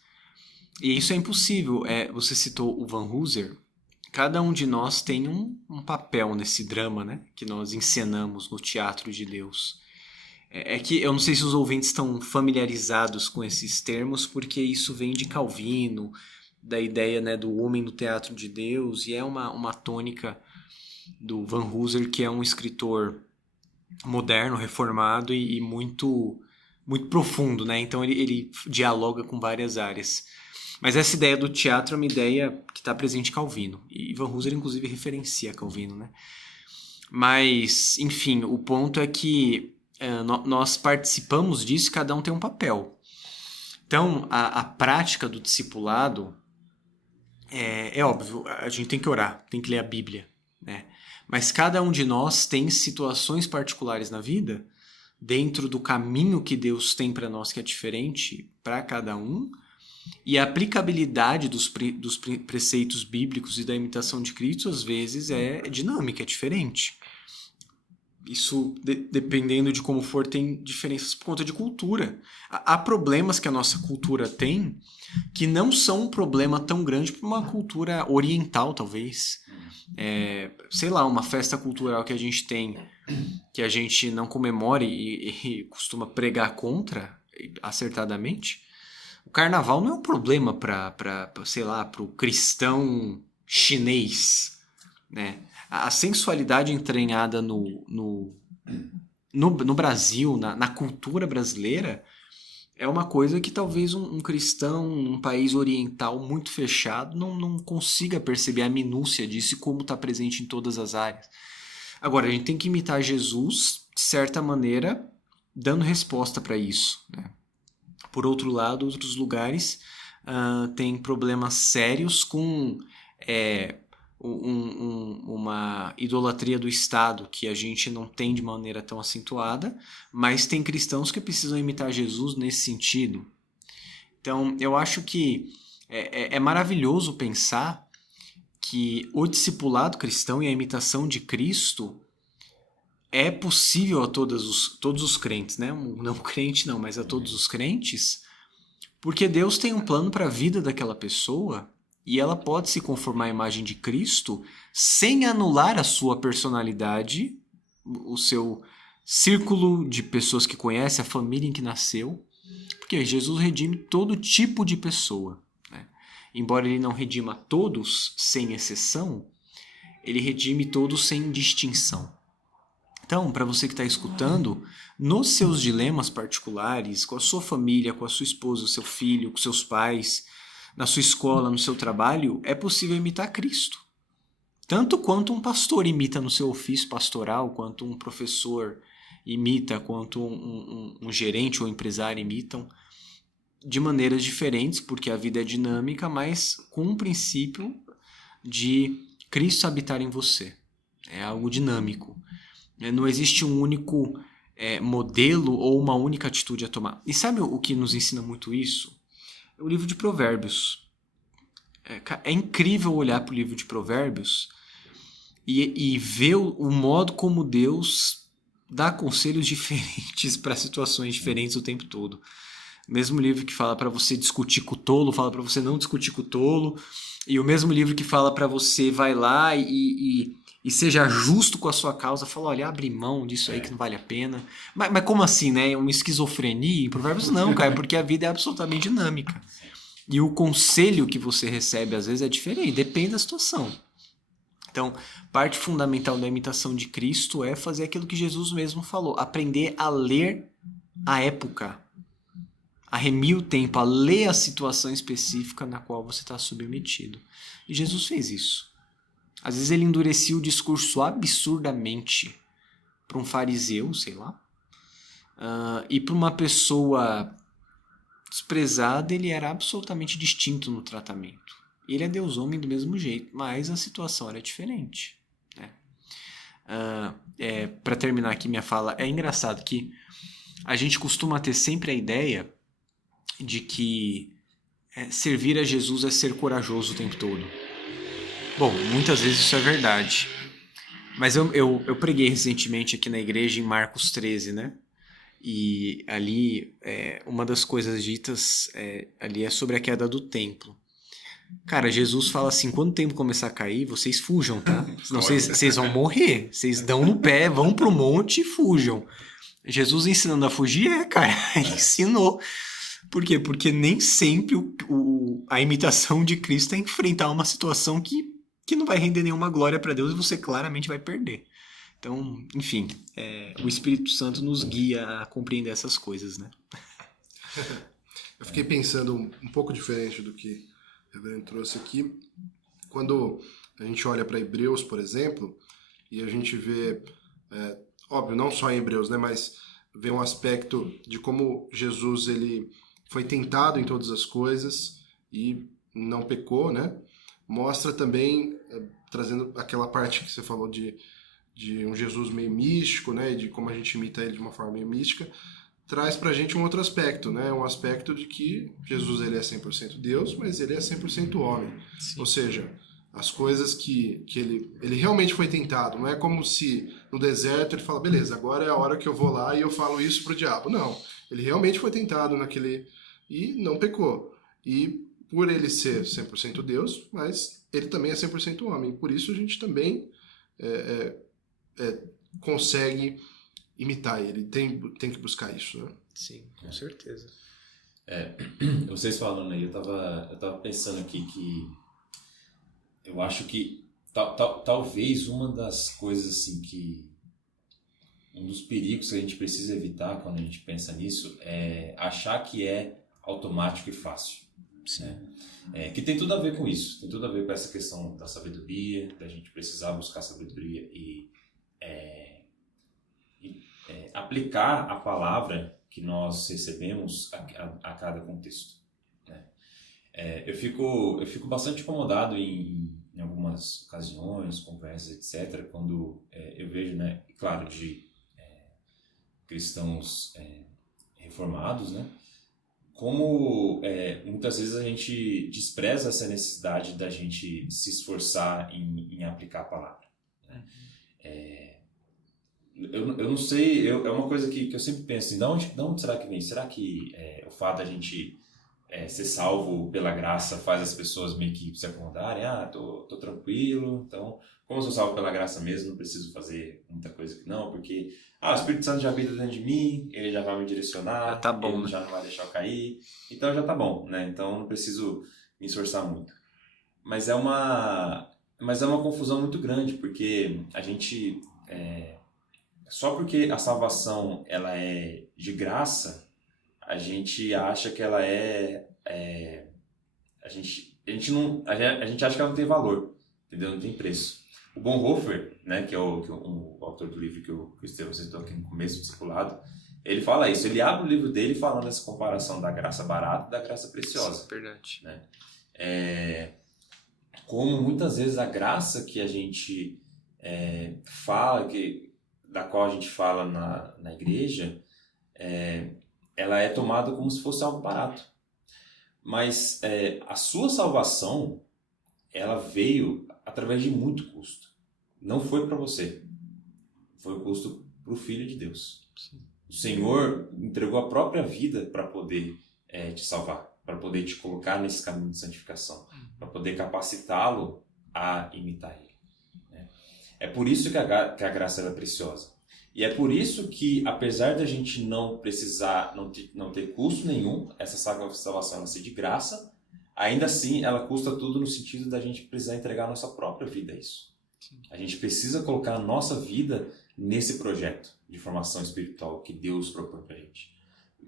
E isso é impossível. Você citou o Van Hooser. Cada um de nós tem um papel nesse drama, né? Que nós encenamos no teatro de Deus. Que eu não sei se os ouvintes estão familiarizados com esses termos, porque isso vem de Calvino, da ideia, né, do homem no teatro de Deus, e é uma tônica do Van Hooser, que é um escritor moderno, reformado e muito, muito profundo, né? Então ele dialoga com várias áreas. Mas essa ideia do teatro é uma ideia que está presente em Calvino. E Van Hooser, inclusive, referencia Calvino, né? Mas, enfim, o ponto é que nós participamos disso e cada um tem um papel. Então, a prática do discipulado é óbvio, a gente tem que orar, tem que ler a Bíblia, né? Mas cada um de nós tem situações particulares na vida, dentro do caminho que Deus tem para nós, que é diferente para cada um, e a aplicabilidade dos preceitos bíblicos e da imitação de Cristo, às vezes, é dinâmica, é diferente. Isso, dependendo de como for, tem diferenças por conta de cultura. Há problemas que a nossa cultura tem que não são um problema tão grande para uma cultura oriental, talvez. Sei lá, uma festa cultural que a gente tem, que a gente não comemora e costuma pregar contra, acertadamente. O carnaval não é um problema para o cristão chinês, né? A sensualidade entranhada no Brasil, na cultura brasileira, é uma coisa que talvez um cristão num país oriental muito fechado não consiga perceber a minúcia disso e como está presente em todas as áreas. Agora, a gente tem que imitar Jesus, de certa maneira, dando resposta para isso, né? Por outro lado, outros lugares têm problemas sérios com uma idolatria do Estado que a gente não tem de maneira tão acentuada, mas tem cristãos que precisam imitar Jesus nesse sentido. Então, eu acho que é maravilhoso pensar que o discipulado cristão e a imitação de Cristo é possível a todos os crentes, né? Não crente não, mas a todos os crentes, porque Deus tem um plano para a vida daquela pessoa e ela pode se conformar à imagem de Cristo sem anular a sua personalidade, o seu círculo de pessoas que conhece, a família em que nasceu, porque Jesus redime todo tipo de pessoa, né? Embora ele não redima todos, sem exceção, ele redime todos sem distinção. Então, para você que está escutando, nos seus dilemas particulares, com a sua família, com a sua esposa, o seu filho, com seus pais, na sua escola, no seu trabalho, é possível imitar Cristo. Tanto quanto um pastor imita no seu ofício pastoral, quanto um professor imita, quanto um gerente ou empresário imitam, de maneiras diferentes, porque a vida é dinâmica, mas com um princípio de Cristo habitar em você. É algo dinâmico. Não existe um único modelo ou uma única atitude a tomar. E sabe o que nos ensina muito isso? É o livro de Provérbios. É incrível olhar para o livro de Provérbios e ver o modo como Deus dá conselhos diferentes para situações diferentes o tempo todo. Mesmo livro que fala para você discutir com o tolo, fala para você não discutir com o tolo. E o mesmo livro que fala para você vai lá e seja justo com a sua causa, fala, olha, abre mão disso aí que não vale a pena. Mas como assim, né? Uma esquizofrenia em Provérbios? Não, cara, porque a vida é absolutamente dinâmica. E o conselho que você recebe, às vezes, é diferente, depende da situação. Então, parte fundamental da imitação de Cristo é fazer aquilo que Jesus mesmo falou, aprender a ler a época, a remir o tempo, a ler a situação específica na qual você está submetido. E Jesus fez isso. Às vezes ele endurecia o discurso absurdamente para um fariseu, sei lá, e para uma pessoa desprezada ele era absolutamente distinto no tratamento. Ele é Deus homem do mesmo jeito, mas a situação era diferente. Né? Para terminar aqui minha fala, é engraçado que a gente costuma ter sempre a ideia de que servir a Jesus é ser corajoso o tempo todo. Bom, muitas vezes isso é verdade. Mas eu preguei recentemente aqui na igreja em Marcos 13, né? E ali, uma das coisas ditas ali é sobre a queda do templo. Cara, Jesus fala assim, quando o templo começar a cair, vocês fujam, tá? Senão vocês vão morrer. Vocês dão no pé, vão pro monte e fujam. Jesus ensinando a fugir, cara, ele ensinou. Por quê? Porque nem sempre a imitação de Cristo é enfrentar uma situação que não vai render nenhuma glória para Deus e você claramente vai perder. Então, enfim, o Espírito Santo nos guia a compreender essas coisas, né? Eu fiquei pensando um pouco diferente do que o Reverendo trouxe aqui. Quando a gente olha para Hebreus, por exemplo, e a gente vê, óbvio, não só em Hebreus, né, mas vê um aspecto de como Jesus ele foi tentado em todas as coisas e não pecou, né? Mostra também, trazendo aquela parte que você falou de um Jesus meio místico, né? E de como a gente imita ele de uma forma meio mística, traz pra gente um outro aspecto, né? Um aspecto de que Jesus ele é 100% Deus, mas ele é 100% homem. Sim. Ou seja, as coisas que ele realmente foi tentado. Não é como se no deserto ele fala, beleza, agora é a hora que eu vou lá e eu falo isso pro diabo. Não, ele realmente foi tentado naquele... e não pecou. E por ele ser 100% Deus, mas ele também é 100% homem. Por isso a gente também consegue imitar ele. Tem que buscar isso, né? Sim, com certeza. Vocês falando aí, eu tava pensando aqui que eu acho que talvez uma das coisas assim que um dos perigos que a gente precisa evitar quando a gente pensa nisso é achar que é automático e fácil. Né? Que tem tudo a ver com isso, tem tudo a ver com essa questão da sabedoria, da gente precisar buscar sabedoria e aplicar a palavra que nós recebemos a cada contexto. Né? Eu fico bastante incomodado em algumas ocasiões, conversas, etc., quando eu vejo, né, claro, de cristãos reformados, né, como muitas vezes a gente despreza essa necessidade da gente se esforçar em aplicar a palavra. Né? Eu não sei, é uma coisa que eu sempre penso assim, de onde será que vem? Será que o fato da gente ser salvo pela graça faz as pessoas meio que se acomodarem? Tô tranquilo, então, como eu sou salvo pela graça mesmo, não preciso fazer muita coisa que não, porque o Espírito Santo já habita dentro de mim, ele já vai me direcionar, tá bom, ele né? já não vai deixar eu cair, então já tá bom, né? Então não preciso me esforçar muito. Mas é uma Mas é uma confusão muito grande, porque a gente, só porque a salvação ela é de graça, a gente acha que ela a gente acha que ela não tem valor, entendeu? Não tem preço. O Bonhoeffer, né, que é o autor do livro que o Estevão citou aqui no começo do discipulado, ele fala isso, ele abre o livro dele falando dessa comparação da graça barata e da graça preciosa. Sim, verdade. Né? Como muitas vezes a graça que a gente fala, da qual a gente fala na igreja, ela é tomada como se fosse algo barato. Mas a sua salvação, ela veio através de muito custo. Não foi para você. Foi o custo para o Filho de Deus. Sim. O Senhor entregou a própria vida para poder te salvar, para poder te colocar nesse caminho de santificação, para poder capacitá-lo a imitar Ele. Né? É por isso que a graça é preciosa. E é por isso que, apesar da gente não precisar, não ter custo nenhum, essa salvação ela ser de graça, ainda assim ela custa tudo no sentido da gente precisar entregar a nossa própria vida a isso. Sim. A gente precisa colocar a nossa vida nesse projeto de formação espiritual que Deus propõe para a gente.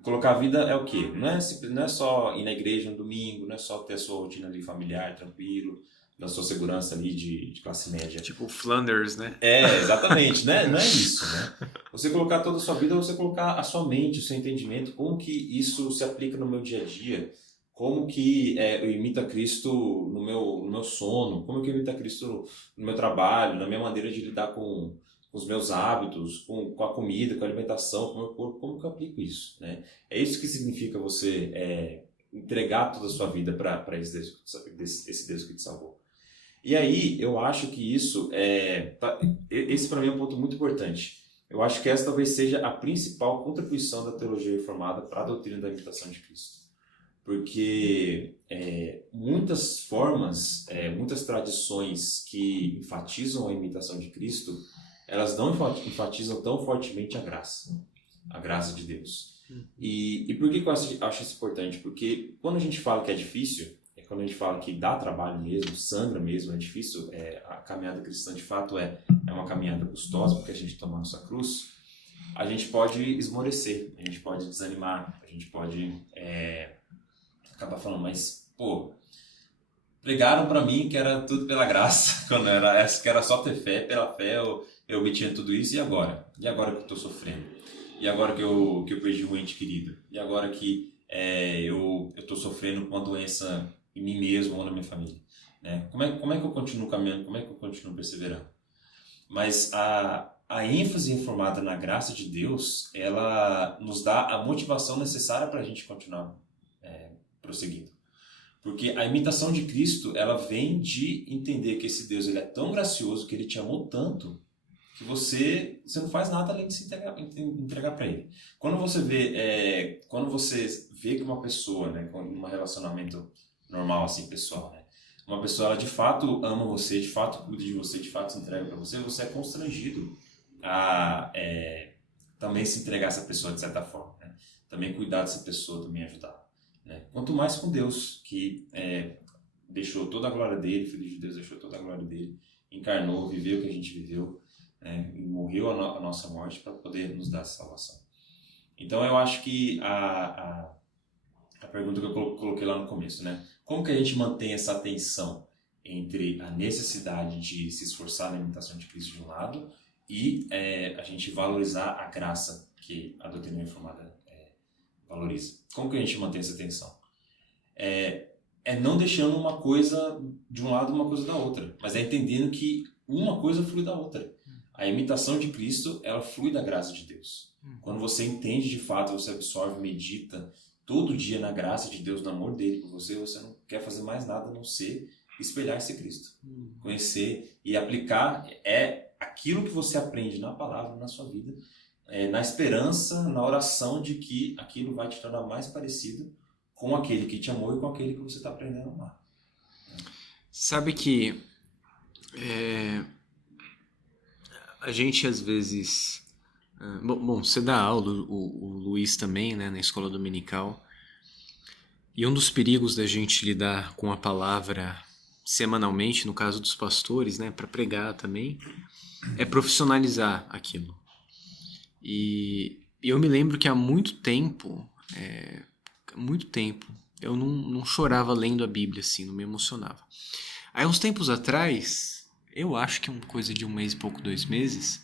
Colocar a vida é o quê? Não é só ir na igreja no domingo, não é só ter a sua rotina ali familiar, tranquilo, da sua segurança ali de classe média. Tipo Flanders, né? Exatamente, né? Não é isso, né? Você colocar toda a sua vida, você colocar a sua mente, o seu entendimento, como que isso se aplica no meu dia a dia, como que eu imito a Cristo no meu sono, como que eu imito a Cristo no meu trabalho, na minha maneira de lidar com os meus hábitos, com a comida, com a alimentação, com o meu corpo, como que eu aplico isso, né? É isso que significa você entregar toda a sua vida para esse Deus que te salvou. E aí, eu acho que isso esse para mim é um ponto muito importante. Eu acho que essa talvez seja a principal contribuição da teologia reformada para a doutrina da imitação de Cristo. Porque muitas formas, muitas tradições que enfatizam a imitação de Cristo, elas não enfatizam tão fortemente a graça de Deus. E por que eu acho isso importante? Porque quando a gente fala que é difícil, quando a gente fala que dá trabalho mesmo, sangra mesmo, é difícil, a caminhada cristã de fato é uma caminhada custosa, porque a gente toma a nossa cruz, a gente pode esmorecer, a gente pode desanimar, a gente pode acabar falando, mas, pô, pregaram para mim que era tudo pela graça, que era só ter fé, pela fé eu obtinha tudo isso, e agora? E agora que eu estou sofrendo? E agora que eu perdi um ente querido? E agora que eu estou sofrendo com uma doença em mim mesmo ou na minha família, né? Como é que eu continuo caminhando? Como é que eu continuo perseverando? Mas a ênfase reformada na graça de Deus, ela nos dá a motivação necessária para a gente continuar prosseguindo. Porque a imitação de Cristo, ela vem de entender que esse Deus ele é tão gracioso, que ele te amou tanto, que você não faz nada além de se entregar para ele. Quando você vê que uma pessoa, né, com um relacionamento normal, assim, pessoal, né, uma pessoa, ela de fato ama você, de fato cuida de você, de fato se entrega para você, você é constrangido a também se entregar a essa pessoa de certa forma, né? Também cuidar dessa pessoa, também ajudar. Né? Quanto mais com Deus, que deixou toda a glória dele, Filho de Deus deixou toda a glória dele, encarnou, viveu o que a gente viveu, e morreu a nossa morte para poder nos dar essa salvação. Então eu acho que a pergunta que eu coloquei lá no começo, né? Como que a gente mantém essa tensão entre a necessidade de se esforçar na imitação de Cristo de um lado e a gente valorizar a graça que a doutrina reformada valoriza? Como que a gente mantém essa tensão? Não deixando uma coisa de um lado e uma coisa da outra, mas entendendo que uma coisa flui da outra. A imitação de Cristo, ela flui da graça de Deus. Quando você entende de fato, você absorve, medita todo dia na graça de Deus, no amor dele por você, você não quer fazer mais nada a não ser espelhar esse Cristo. Conhecer e aplicar aquilo que você aprende na palavra, na sua vida, na esperança, na oração de que aquilo vai te tornar mais parecido com aquele que te amou e com aquele que você está aprendendo a amar. Sabe que a gente às vezes... Bom, você dá aula, o Luiz também, né, na escola dominical. E um dos perigos da gente lidar com a palavra semanalmente, no caso dos pastores, né, para pregar também, é profissionalizar aquilo. E eu me lembro que há muito tempo, eu não chorava lendo a Bíblia, assim, não me emocionava. Aí, uns tempos atrás, eu acho que coisa de 1 mês e pouco, 2 meses,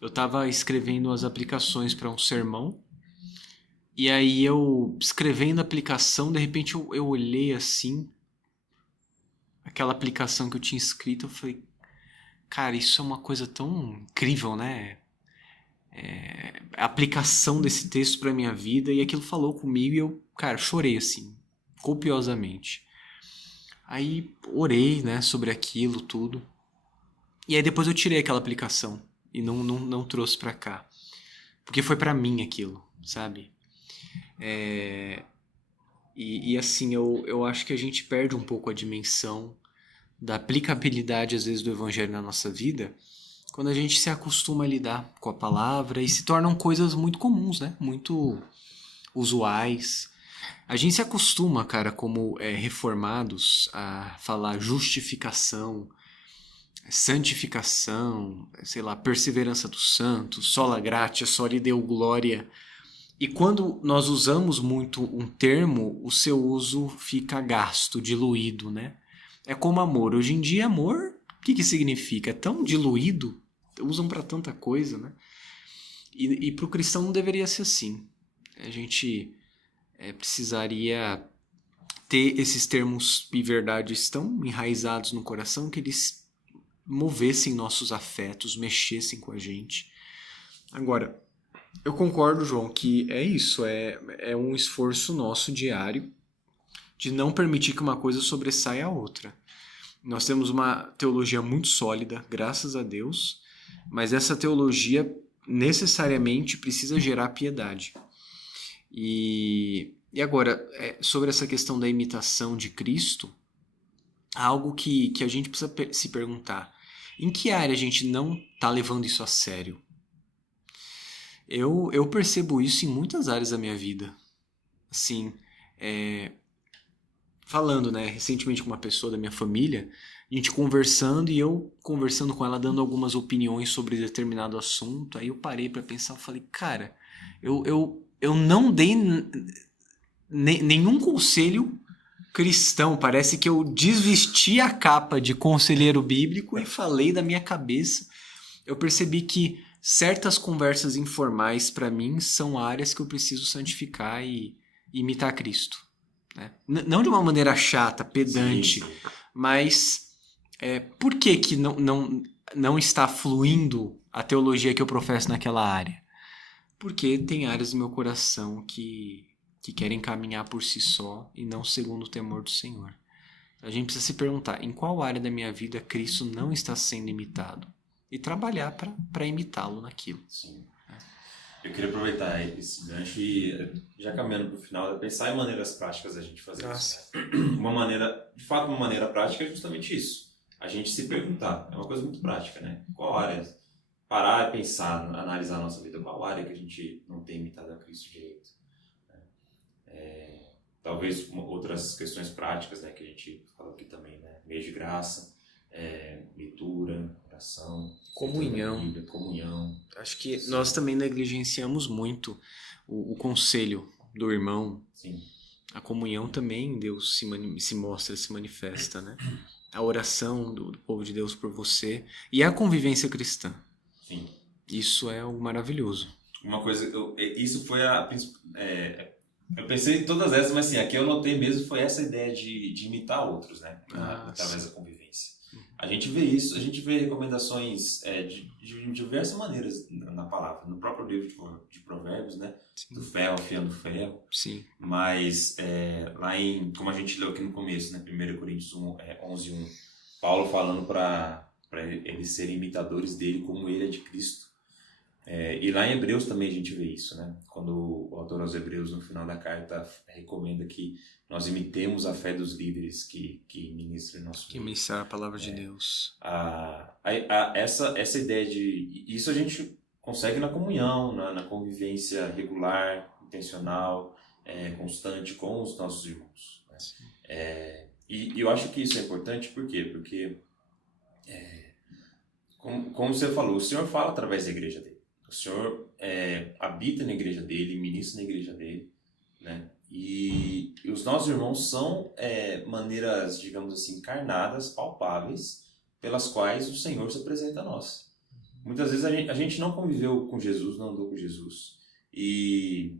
eu estava escrevendo as aplicações para um sermão, e aí eu, escrevendo a aplicação, de repente eu olhei assim, aquela aplicação que eu tinha escrito, eu falei, cara, isso é uma coisa tão incrível, né? A aplicação desse texto para minha vida, e aquilo falou comigo e eu, cara, chorei assim, copiosamente. Aí orei, né, sobre aquilo tudo. E aí depois eu tirei aquela aplicação e não trouxe pra cá. Porque foi pra mim aquilo, sabe? E assim, eu acho que a gente perde um pouco a dimensão da aplicabilidade, às vezes, do evangelho na nossa vida, quando a gente se acostuma a lidar com a palavra e se tornam coisas muito comuns, né? Muito usuais. A gente se acostuma, cara, como reformados, a falar justificação, santificação, sei lá, perseverança dos santos, sola gratia, soli deo gloria. E quando nós usamos muito um termo, o seu uso fica gasto, diluído, né? É como amor. Hoje em dia, amor, o que significa? É tão diluído, usam para tanta coisa, né? E para o cristão não deveria ser assim. A gente precisaria ter esses termos e verdades tão enraizados no coração que eles movessem nossos afetos, mexessem com a gente. Agora, eu concordo, João, que é isso, é um esforço nosso diário de não permitir que uma coisa sobressaia a outra. Nós temos uma teologia muito sólida, graças a Deus, mas essa teologia necessariamente precisa gerar piedade. E agora, sobre essa questão da imitação de Cristo, há algo que a gente precisa se perguntar. Em que área a gente não está levando isso a sério? Eu percebo isso em muitas áreas da minha vida. Assim, falando, né, recentemente com uma pessoa da minha família, a gente conversando e eu conversando com ela, dando algumas opiniões sobre determinado assunto. Aí eu parei para pensar, eu falei, cara, eu não dei nenhum conselho cristão. Parece que eu desvesti a capa de conselheiro bíblico e falei da minha cabeça. Eu percebi que certas conversas informais para mim são áreas que eu preciso santificar e imitar Cristo, né? Não de uma maneira chata, pedante, sim. Mas por que não está fluindo a teologia que eu professo naquela área? Porque tem áreas do meu coração que querem caminhar por si só e não segundo o temor do Senhor. A gente precisa se perguntar, em qual área da minha vida Cristo não está sendo imitado? E trabalhar para imitá-lo naquilo. Sim. Eu queria aproveitar esse gancho e, já caminhando para o final, pensar em maneiras práticas da gente fazer isso. Né? Uma maneira prática é justamente isso. A gente se perguntar. É uma coisa muito prática, né? Qual área? Parar e pensar, analisar a nossa vida. Qual área que a gente não tem imitado a Cristo direito? Talvez outras questões práticas, né, que a gente falou aqui também, né? Meio de graça, leitura, oração, comunhão. Bíblia, comunhão. Acho que sim. Nós também negligenciamos muito o conselho do irmão. Sim. A comunhão também, Deus se mostra, se manifesta, né? A oração do povo de Deus por você e a convivência cristã. Sim. Isso é algo maravilhoso. Uma coisa, isso foi eu pensei em todas essas, mas assim, aqui eu notei mesmo foi essa ideia de imitar outros, né? Através da convivência. A gente vê isso, a gente vê recomendações de diversas maneiras na palavra, no próprio livro de Provérbios, né? Sim. Do ferro afiando ferro. Sim. Mas lá como a gente leu aqui no começo, né? 1 Coríntios 11:1, Paulo falando para eles serem imitadores dele como ele é de Cristo. E lá em Hebreus também a gente vê isso, né? Quando o autor aos Hebreus, no final da carta, recomenda que nós imitemos a fé dos líderes que ministram em nosso meio. Que ministrar a palavra de Deus. Essa ideia de... Isso a gente consegue na comunhão, na convivência regular, intencional, constante com os nossos irmãos. Né? E eu acho que isso é importante, por quê? Porque, como você falou, o Senhor fala através da igreja dele. O Senhor habita na igreja dele, ministra na igreja dele, né? E os nossos irmãos são maneiras, digamos assim, encarnadas, palpáveis, pelas quais o Senhor se apresenta a nós. Muitas vezes a gente não conviveu com Jesus, não andou com Jesus. E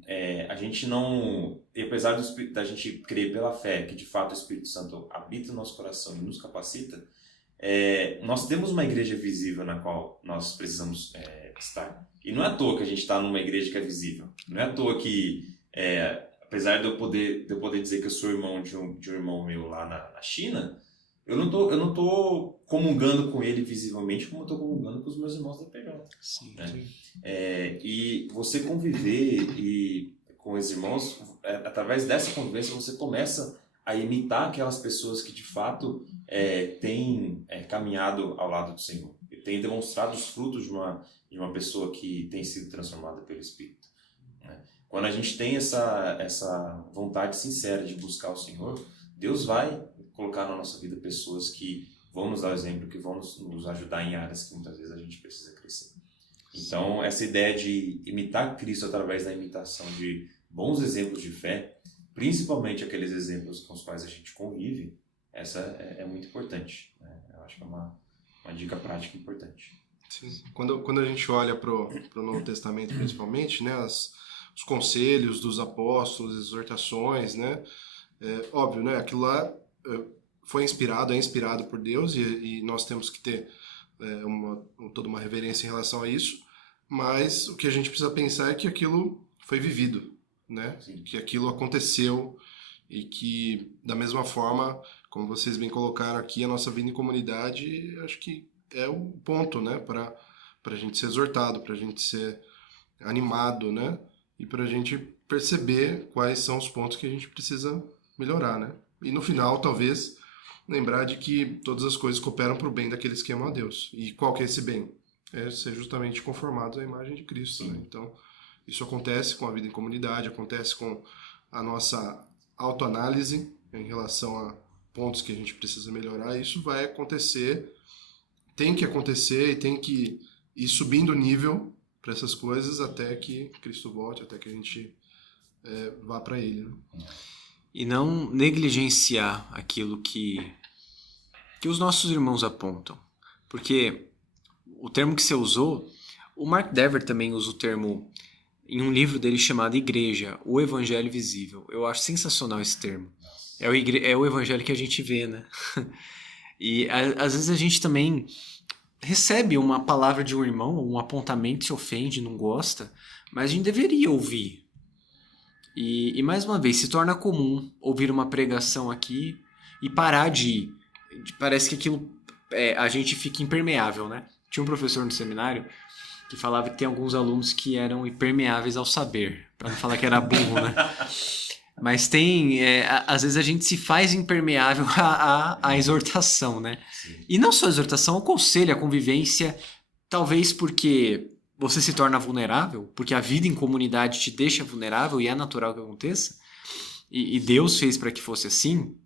a gente não... E apesar da gente crer pela fé que de fato o Espírito Santo habita no nosso coração e nos capacita, nós temos uma igreja visível na qual nós precisamos estar. E não é à toa que a gente está numa igreja que é visível. Não é à toa que, apesar de eu poder dizer que eu sou irmão de um irmão meu lá na China, eu não tô comungando com ele visivelmente como eu estou comungando com os meus irmãos da PJ. Sim, né? sim. E você conviver com os irmãos, através dessa convivência você começa a imitar aquelas pessoas que de fato têm caminhado ao lado do Senhor. E têm demonstrado os frutos de uma pessoa que tem sido transformada pelo Espírito. Né? Quando a gente tem essa vontade sincera de buscar o Senhor, Deus vai colocar na nossa vida pessoas que vão nos dar exemplo, que vão nos ajudar em áreas que muitas vezes a gente precisa crescer. Então, essa ideia de imitar Cristo através da imitação de bons exemplos de fé, principalmente aqueles exemplos com os quais a gente convive, essa é muito importante. Né? Eu acho que é uma dica prática importante. Sim. Quando a gente olha para o Novo Testamento, principalmente, né, os conselhos dos apóstolos, as exortações, né, óbvio, né, aquilo lá é inspirado por Deus e nós temos que ter toda uma reverência em relação a isso, mas o que a gente precisa pensar é que aquilo foi vivido, né, que aquilo aconteceu e que, da mesma forma, como vocês bem colocaram aqui, a nossa vida em comunidade, acho que é o ponto, né, para a gente ser exortado, para a gente ser animado, né, e para a gente perceber quais são os pontos que a gente precisa melhorar, né. E no final, talvez, lembrar de que todas as coisas cooperam para o bem daqueles que amam a Deus. E qual que é esse bem? É ser justamente conformados à imagem de Cristo, né. Então, isso acontece com a vida em comunidade, acontece com a nossa autoanálise em relação a pontos que a gente precisa melhorar. Isso vai acontecer, tem que acontecer e tem que ir subindo o nível para essas coisas até que Cristo volte, até que a gente vá para Ele. Né? E não negligenciar aquilo que os nossos irmãos apontam. Porque o termo que você usou, o Mark Dever também usa o termo em um livro dele chamado Igreja, o Evangelho Visível. Eu acho sensacional esse termo. É o evangelho que a gente vê, né? E às vezes a gente também recebe uma palavra de um irmão, um apontamento, se ofende, não gosta, mas a gente deveria ouvir. E mais uma vez, se torna comum ouvir uma pregação aqui e parar parece que aquilo a gente fica impermeável, né? Tinha um professor no seminário que falava que tem alguns alunos que eram impermeáveis ao saber, para não falar que era burro, né? Mas às vezes a gente se faz impermeável à exortação, né? Sim. E não só a exortação, o conselho, a convivência, talvez porque você se torna vulnerável, porque a vida em comunidade te deixa vulnerável e é natural que aconteça, e Deus fez para que fosse assim,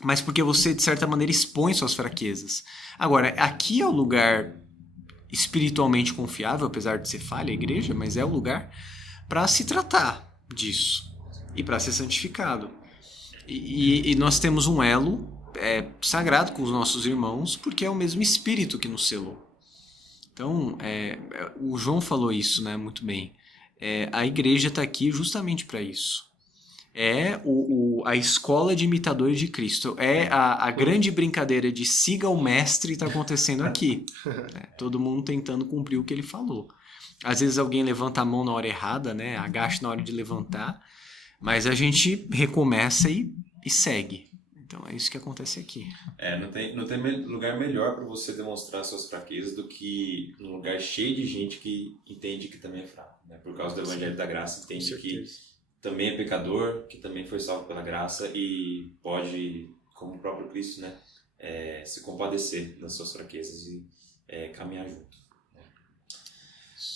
mas porque você, de certa maneira, expõe suas fraquezas. Agora, aqui é o lugar espiritualmente confiável, apesar de ser falha a igreja, mas é o lugar para se tratar disso. E para ser santificado. E nós temos um elo sagrado com os nossos irmãos, porque é o mesmo Espírito que nos selou. Então, o João falou isso, né, muito bem. A igreja está aqui justamente para isso. É a escola de imitadores de Cristo. É a grande brincadeira de siga o mestre está acontecendo aqui. Todo mundo tentando cumprir o que ele falou. Às vezes alguém levanta a mão na hora errada, né, agacha na hora de levantar, mas a gente recomeça e segue. Então é isso que acontece aqui. Não tem lugar melhor para você demonstrar suas fraquezas do que num lugar cheio de gente que entende que também é fraco. Né? Por causa do Evangelho da Graça, entende que também é pecador, que também foi salvo pela graça e pode, como o próprio Cristo, né, se compadecer das suas fraquezas e caminhar junto.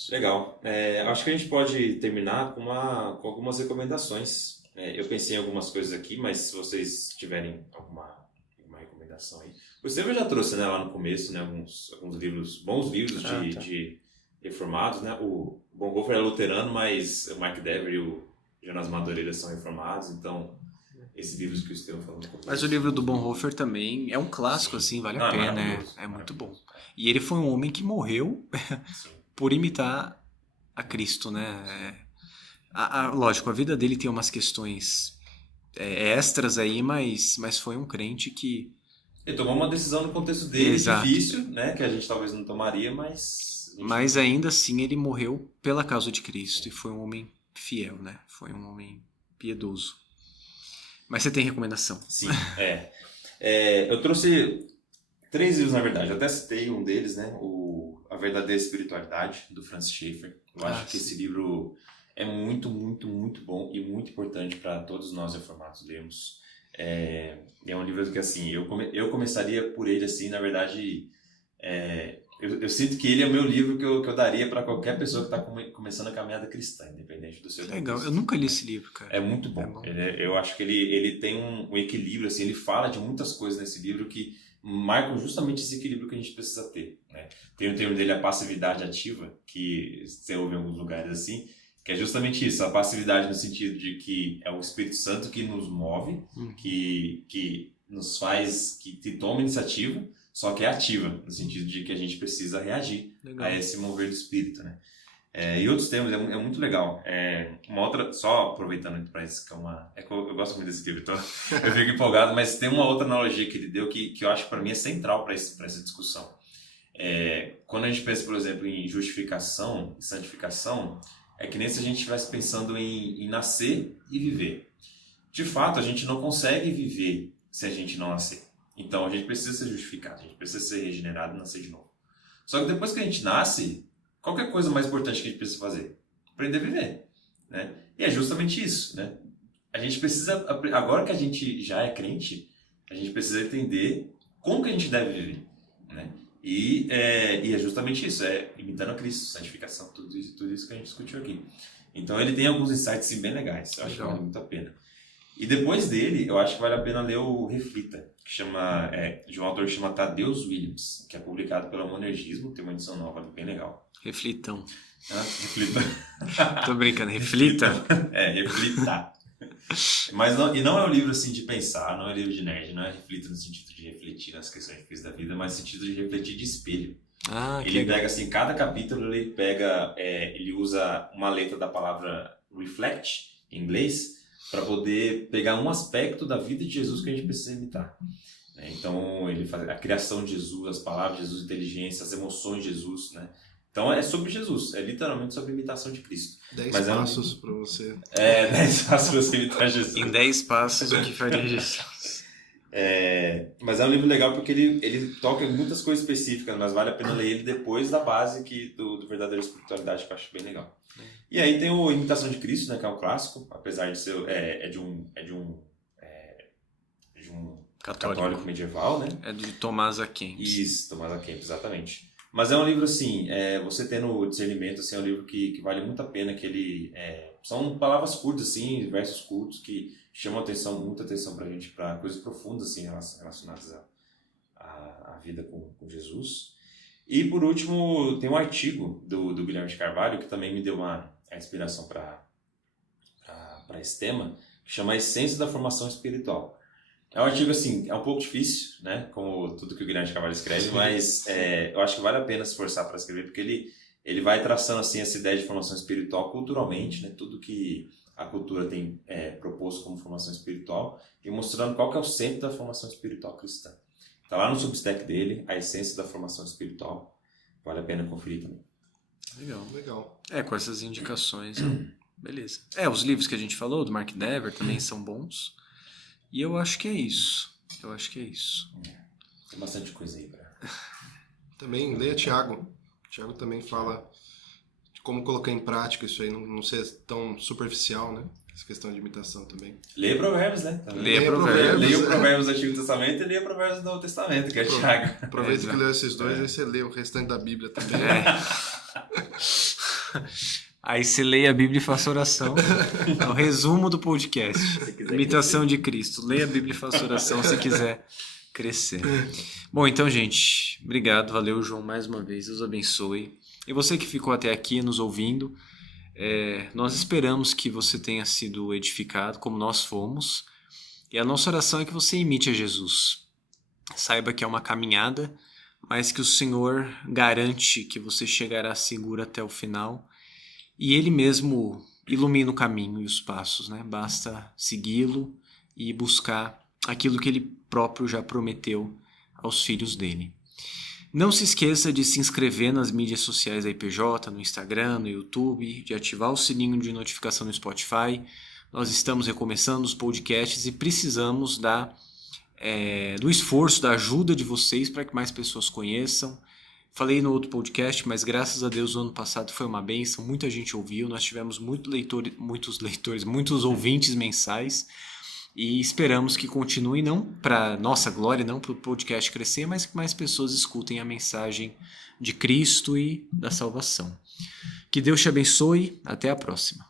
Legal. Acho que a gente pode terminar com algumas recomendações. Eu pensei em algumas coisas aqui, mas se vocês tiverem uma recomendação aí. O Estevam já trouxe, né, lá no começo, né, alguns livros, bons livros de reformados, né? O Bonhoeffer é luterano, mas o Mark Dever e o Jonas Madureira são reformados, então esses livros que o Estevam falou no começo. Mas o livro do Bonhoeffer também é um clássico, assim, vale a pena, né? É muito bom. E ele foi um homem que morreu por imitar a Cristo, né? Lógico, a vida dele tem umas questões extras aí, mas foi um crente que... Ele tomou uma decisão no contexto dele, Exato. difícil, né? Que a gente talvez não tomaria, mas... Mas ainda assim ele morreu pela causa de Cristo e foi um homem fiel, né? Foi um homem piedoso. Mas você tem recomendação? Sim, eu trouxe 3 livros, na verdade. Eu até citei um deles, né? A Verdadeira Espiritualidade, do Francis Schaeffer. Eu acho que esse livro é muito, muito, muito bom e muito importante para todos nós reformados lermos. É um livro que, assim, eu começaria por ele, assim, na verdade... Eu sinto que ele é o meu livro que eu daria para qualquer pessoa que está começando a caminhada cristã, independente do seu Legal, eu nunca li esse livro, cara. É muito bom. Eu acho que ele tem um equilíbrio, assim, ele fala de muitas coisas nesse livro que marcam justamente esse equilíbrio que a gente precisa ter, né? Tem o termo dele, a passividade ativa, que você ouve em alguns lugares assim, que é justamente isso, a passividade no sentido de que é o Espírito Santo que nos move, que nos faz, que toma iniciativa, só que é ativa, no sentido de que a gente precisa reagir a esse mover do Espírito, né? E outros termos, é muito legal. Uma outra, só aproveitando para isso, que eu gosto muito desse livro, então eu fico empolgado, mas tem uma outra analogia que ele deu que eu acho que para mim é central para essa discussão. Quando a gente pensa, por exemplo, em justificação e santificação, é que nem se a gente estivesse pensando em nascer e viver. De fato, a gente não consegue viver se a gente não nascer. Então, a gente precisa ser justificado, a gente precisa ser regenerado e nascer de novo. Só que depois que a gente nasce, qual que é a coisa mais importante que a gente precisa fazer? Aprender a viver, né? E é justamente isso, né? A gente precisa, agora que a gente já é crente, a gente precisa entender como que a gente deve viver, né? E é justamente isso, imitando a Cristo, santificação, tudo isso que a gente discutiu aqui. Então, ele tem alguns insights bem legais, eu acho que vale muito a pena. E depois dele, eu acho que vale a pena ler o Reflita, de um autor que chama Tadeusz Williams, que é publicado pela Monergismo, tem uma edição nova bem legal. Reflitão. Reflita. Tô brincando, reflita? Reflita. Mas não é um livro assim de pensar, não é um livro de nerd, não é reflita no sentido de refletir nas questões difíceis da vida, mas no sentido de refletir de espelho. Ele pega assim, cada capítulo ele usa uma letra da palavra reflect, em inglês, para poder pegar um aspecto da vida de Jesus que a gente precisa imitar. Então, ele faz a criação de Jesus, as palavras de Jesus, a inteligência, as emoções de Jesus, né? Então, é sobre Jesus, é literalmente sobre a imitação de Cristo. 10 passos para você. 10 passos para você imitar Jesus. Em 10 passos, o que faria Jesus? Mas é um livro legal porque ele toca em muitas coisas específicas, mas vale a pena ler ele depois da base do Verdadeira Espiritualidade, que eu acho bem legal. E aí tem o Imitação de Cristo, né, que é um clássico, apesar de ser de um católico medieval, né? É de Tomás A. Kempis. Isso, Tomás A. Kempis, exatamente. Mas é um livro assim, você tendo o discernimento, assim, é um livro que vale muito a pena, que ele são palavras curtas, assim, versos curtos que chamam muita atenção pra gente, para coisas profundas, assim, relacionadas à vida com Jesus. E por último, tem um artigo do Guilherme de Carvalho, que também me deu a inspiração para esse tema, que chama A Essência da Formação Espiritual. É um artigo, assim, é um pouco difícil, né, como tudo que o Guilherme de Carvalho escreve, mas eu acho que vale a pena se esforçar para escrever, porque ele vai traçando, assim, essa ideia de formação espiritual culturalmente, né, tudo que a cultura tem proposto como formação espiritual, e mostrando qual que é o centro da formação espiritual cristã. Está lá no Substack dele, A Essência da Formação Espiritual. Vale a pena conferir também. Legal. Com essas indicações, beleza. Os livros que a gente falou, do Mark Dever, também são bons. E eu acho que é isso. Tem bastante coisa aí pra... Também leia Tiago. Tiago também fala de como colocar em prática isso aí, não ser tão superficial, né? Essa questão de imitação também. Leia Provérbios, né? Leia Provérbios. Leia o Provérbios do Antigo Testamento e leia Provérbios do Novo Testamento, que é Tiago. Aproveita que leu esses dois, aí você lê o restante da Bíblia também. Aí você lê a Bíblia e faça oração. É o resumo do podcast. Imitação de Cristo. Leia a Bíblia e faça oração se quiser crescer. Bom, então, gente, obrigado, valeu, João, mais uma vez, Deus abençoe. E você que ficou até aqui nos ouvindo, nós esperamos que você tenha sido edificado, como nós fomos, e a nossa oração é que você imite a Jesus. Saiba que é uma caminhada, mas que o Senhor garante que você chegará seguro até o final, e Ele mesmo ilumina o caminho e os passos, né? Basta segui-lo e buscar aquilo que Ele próprio já prometeu aos filhos dele. Não se esqueça de se inscrever nas mídias sociais da IPJ, no Instagram, no YouTube, de ativar o sininho de notificação no Spotify. Nós estamos recomeçando os podcasts e precisamos do esforço, da ajuda de vocês para que mais pessoas conheçam. Falei no outro podcast, mas graças a Deus o ano passado foi uma bênção, muita gente ouviu, nós tivemos muitos ouvintes mensais. E esperamos que continue, não para nossa glória, não para o podcast crescer, mas que mais pessoas escutem a mensagem de Cristo e da salvação. Que Deus te abençoe. Até a próxima.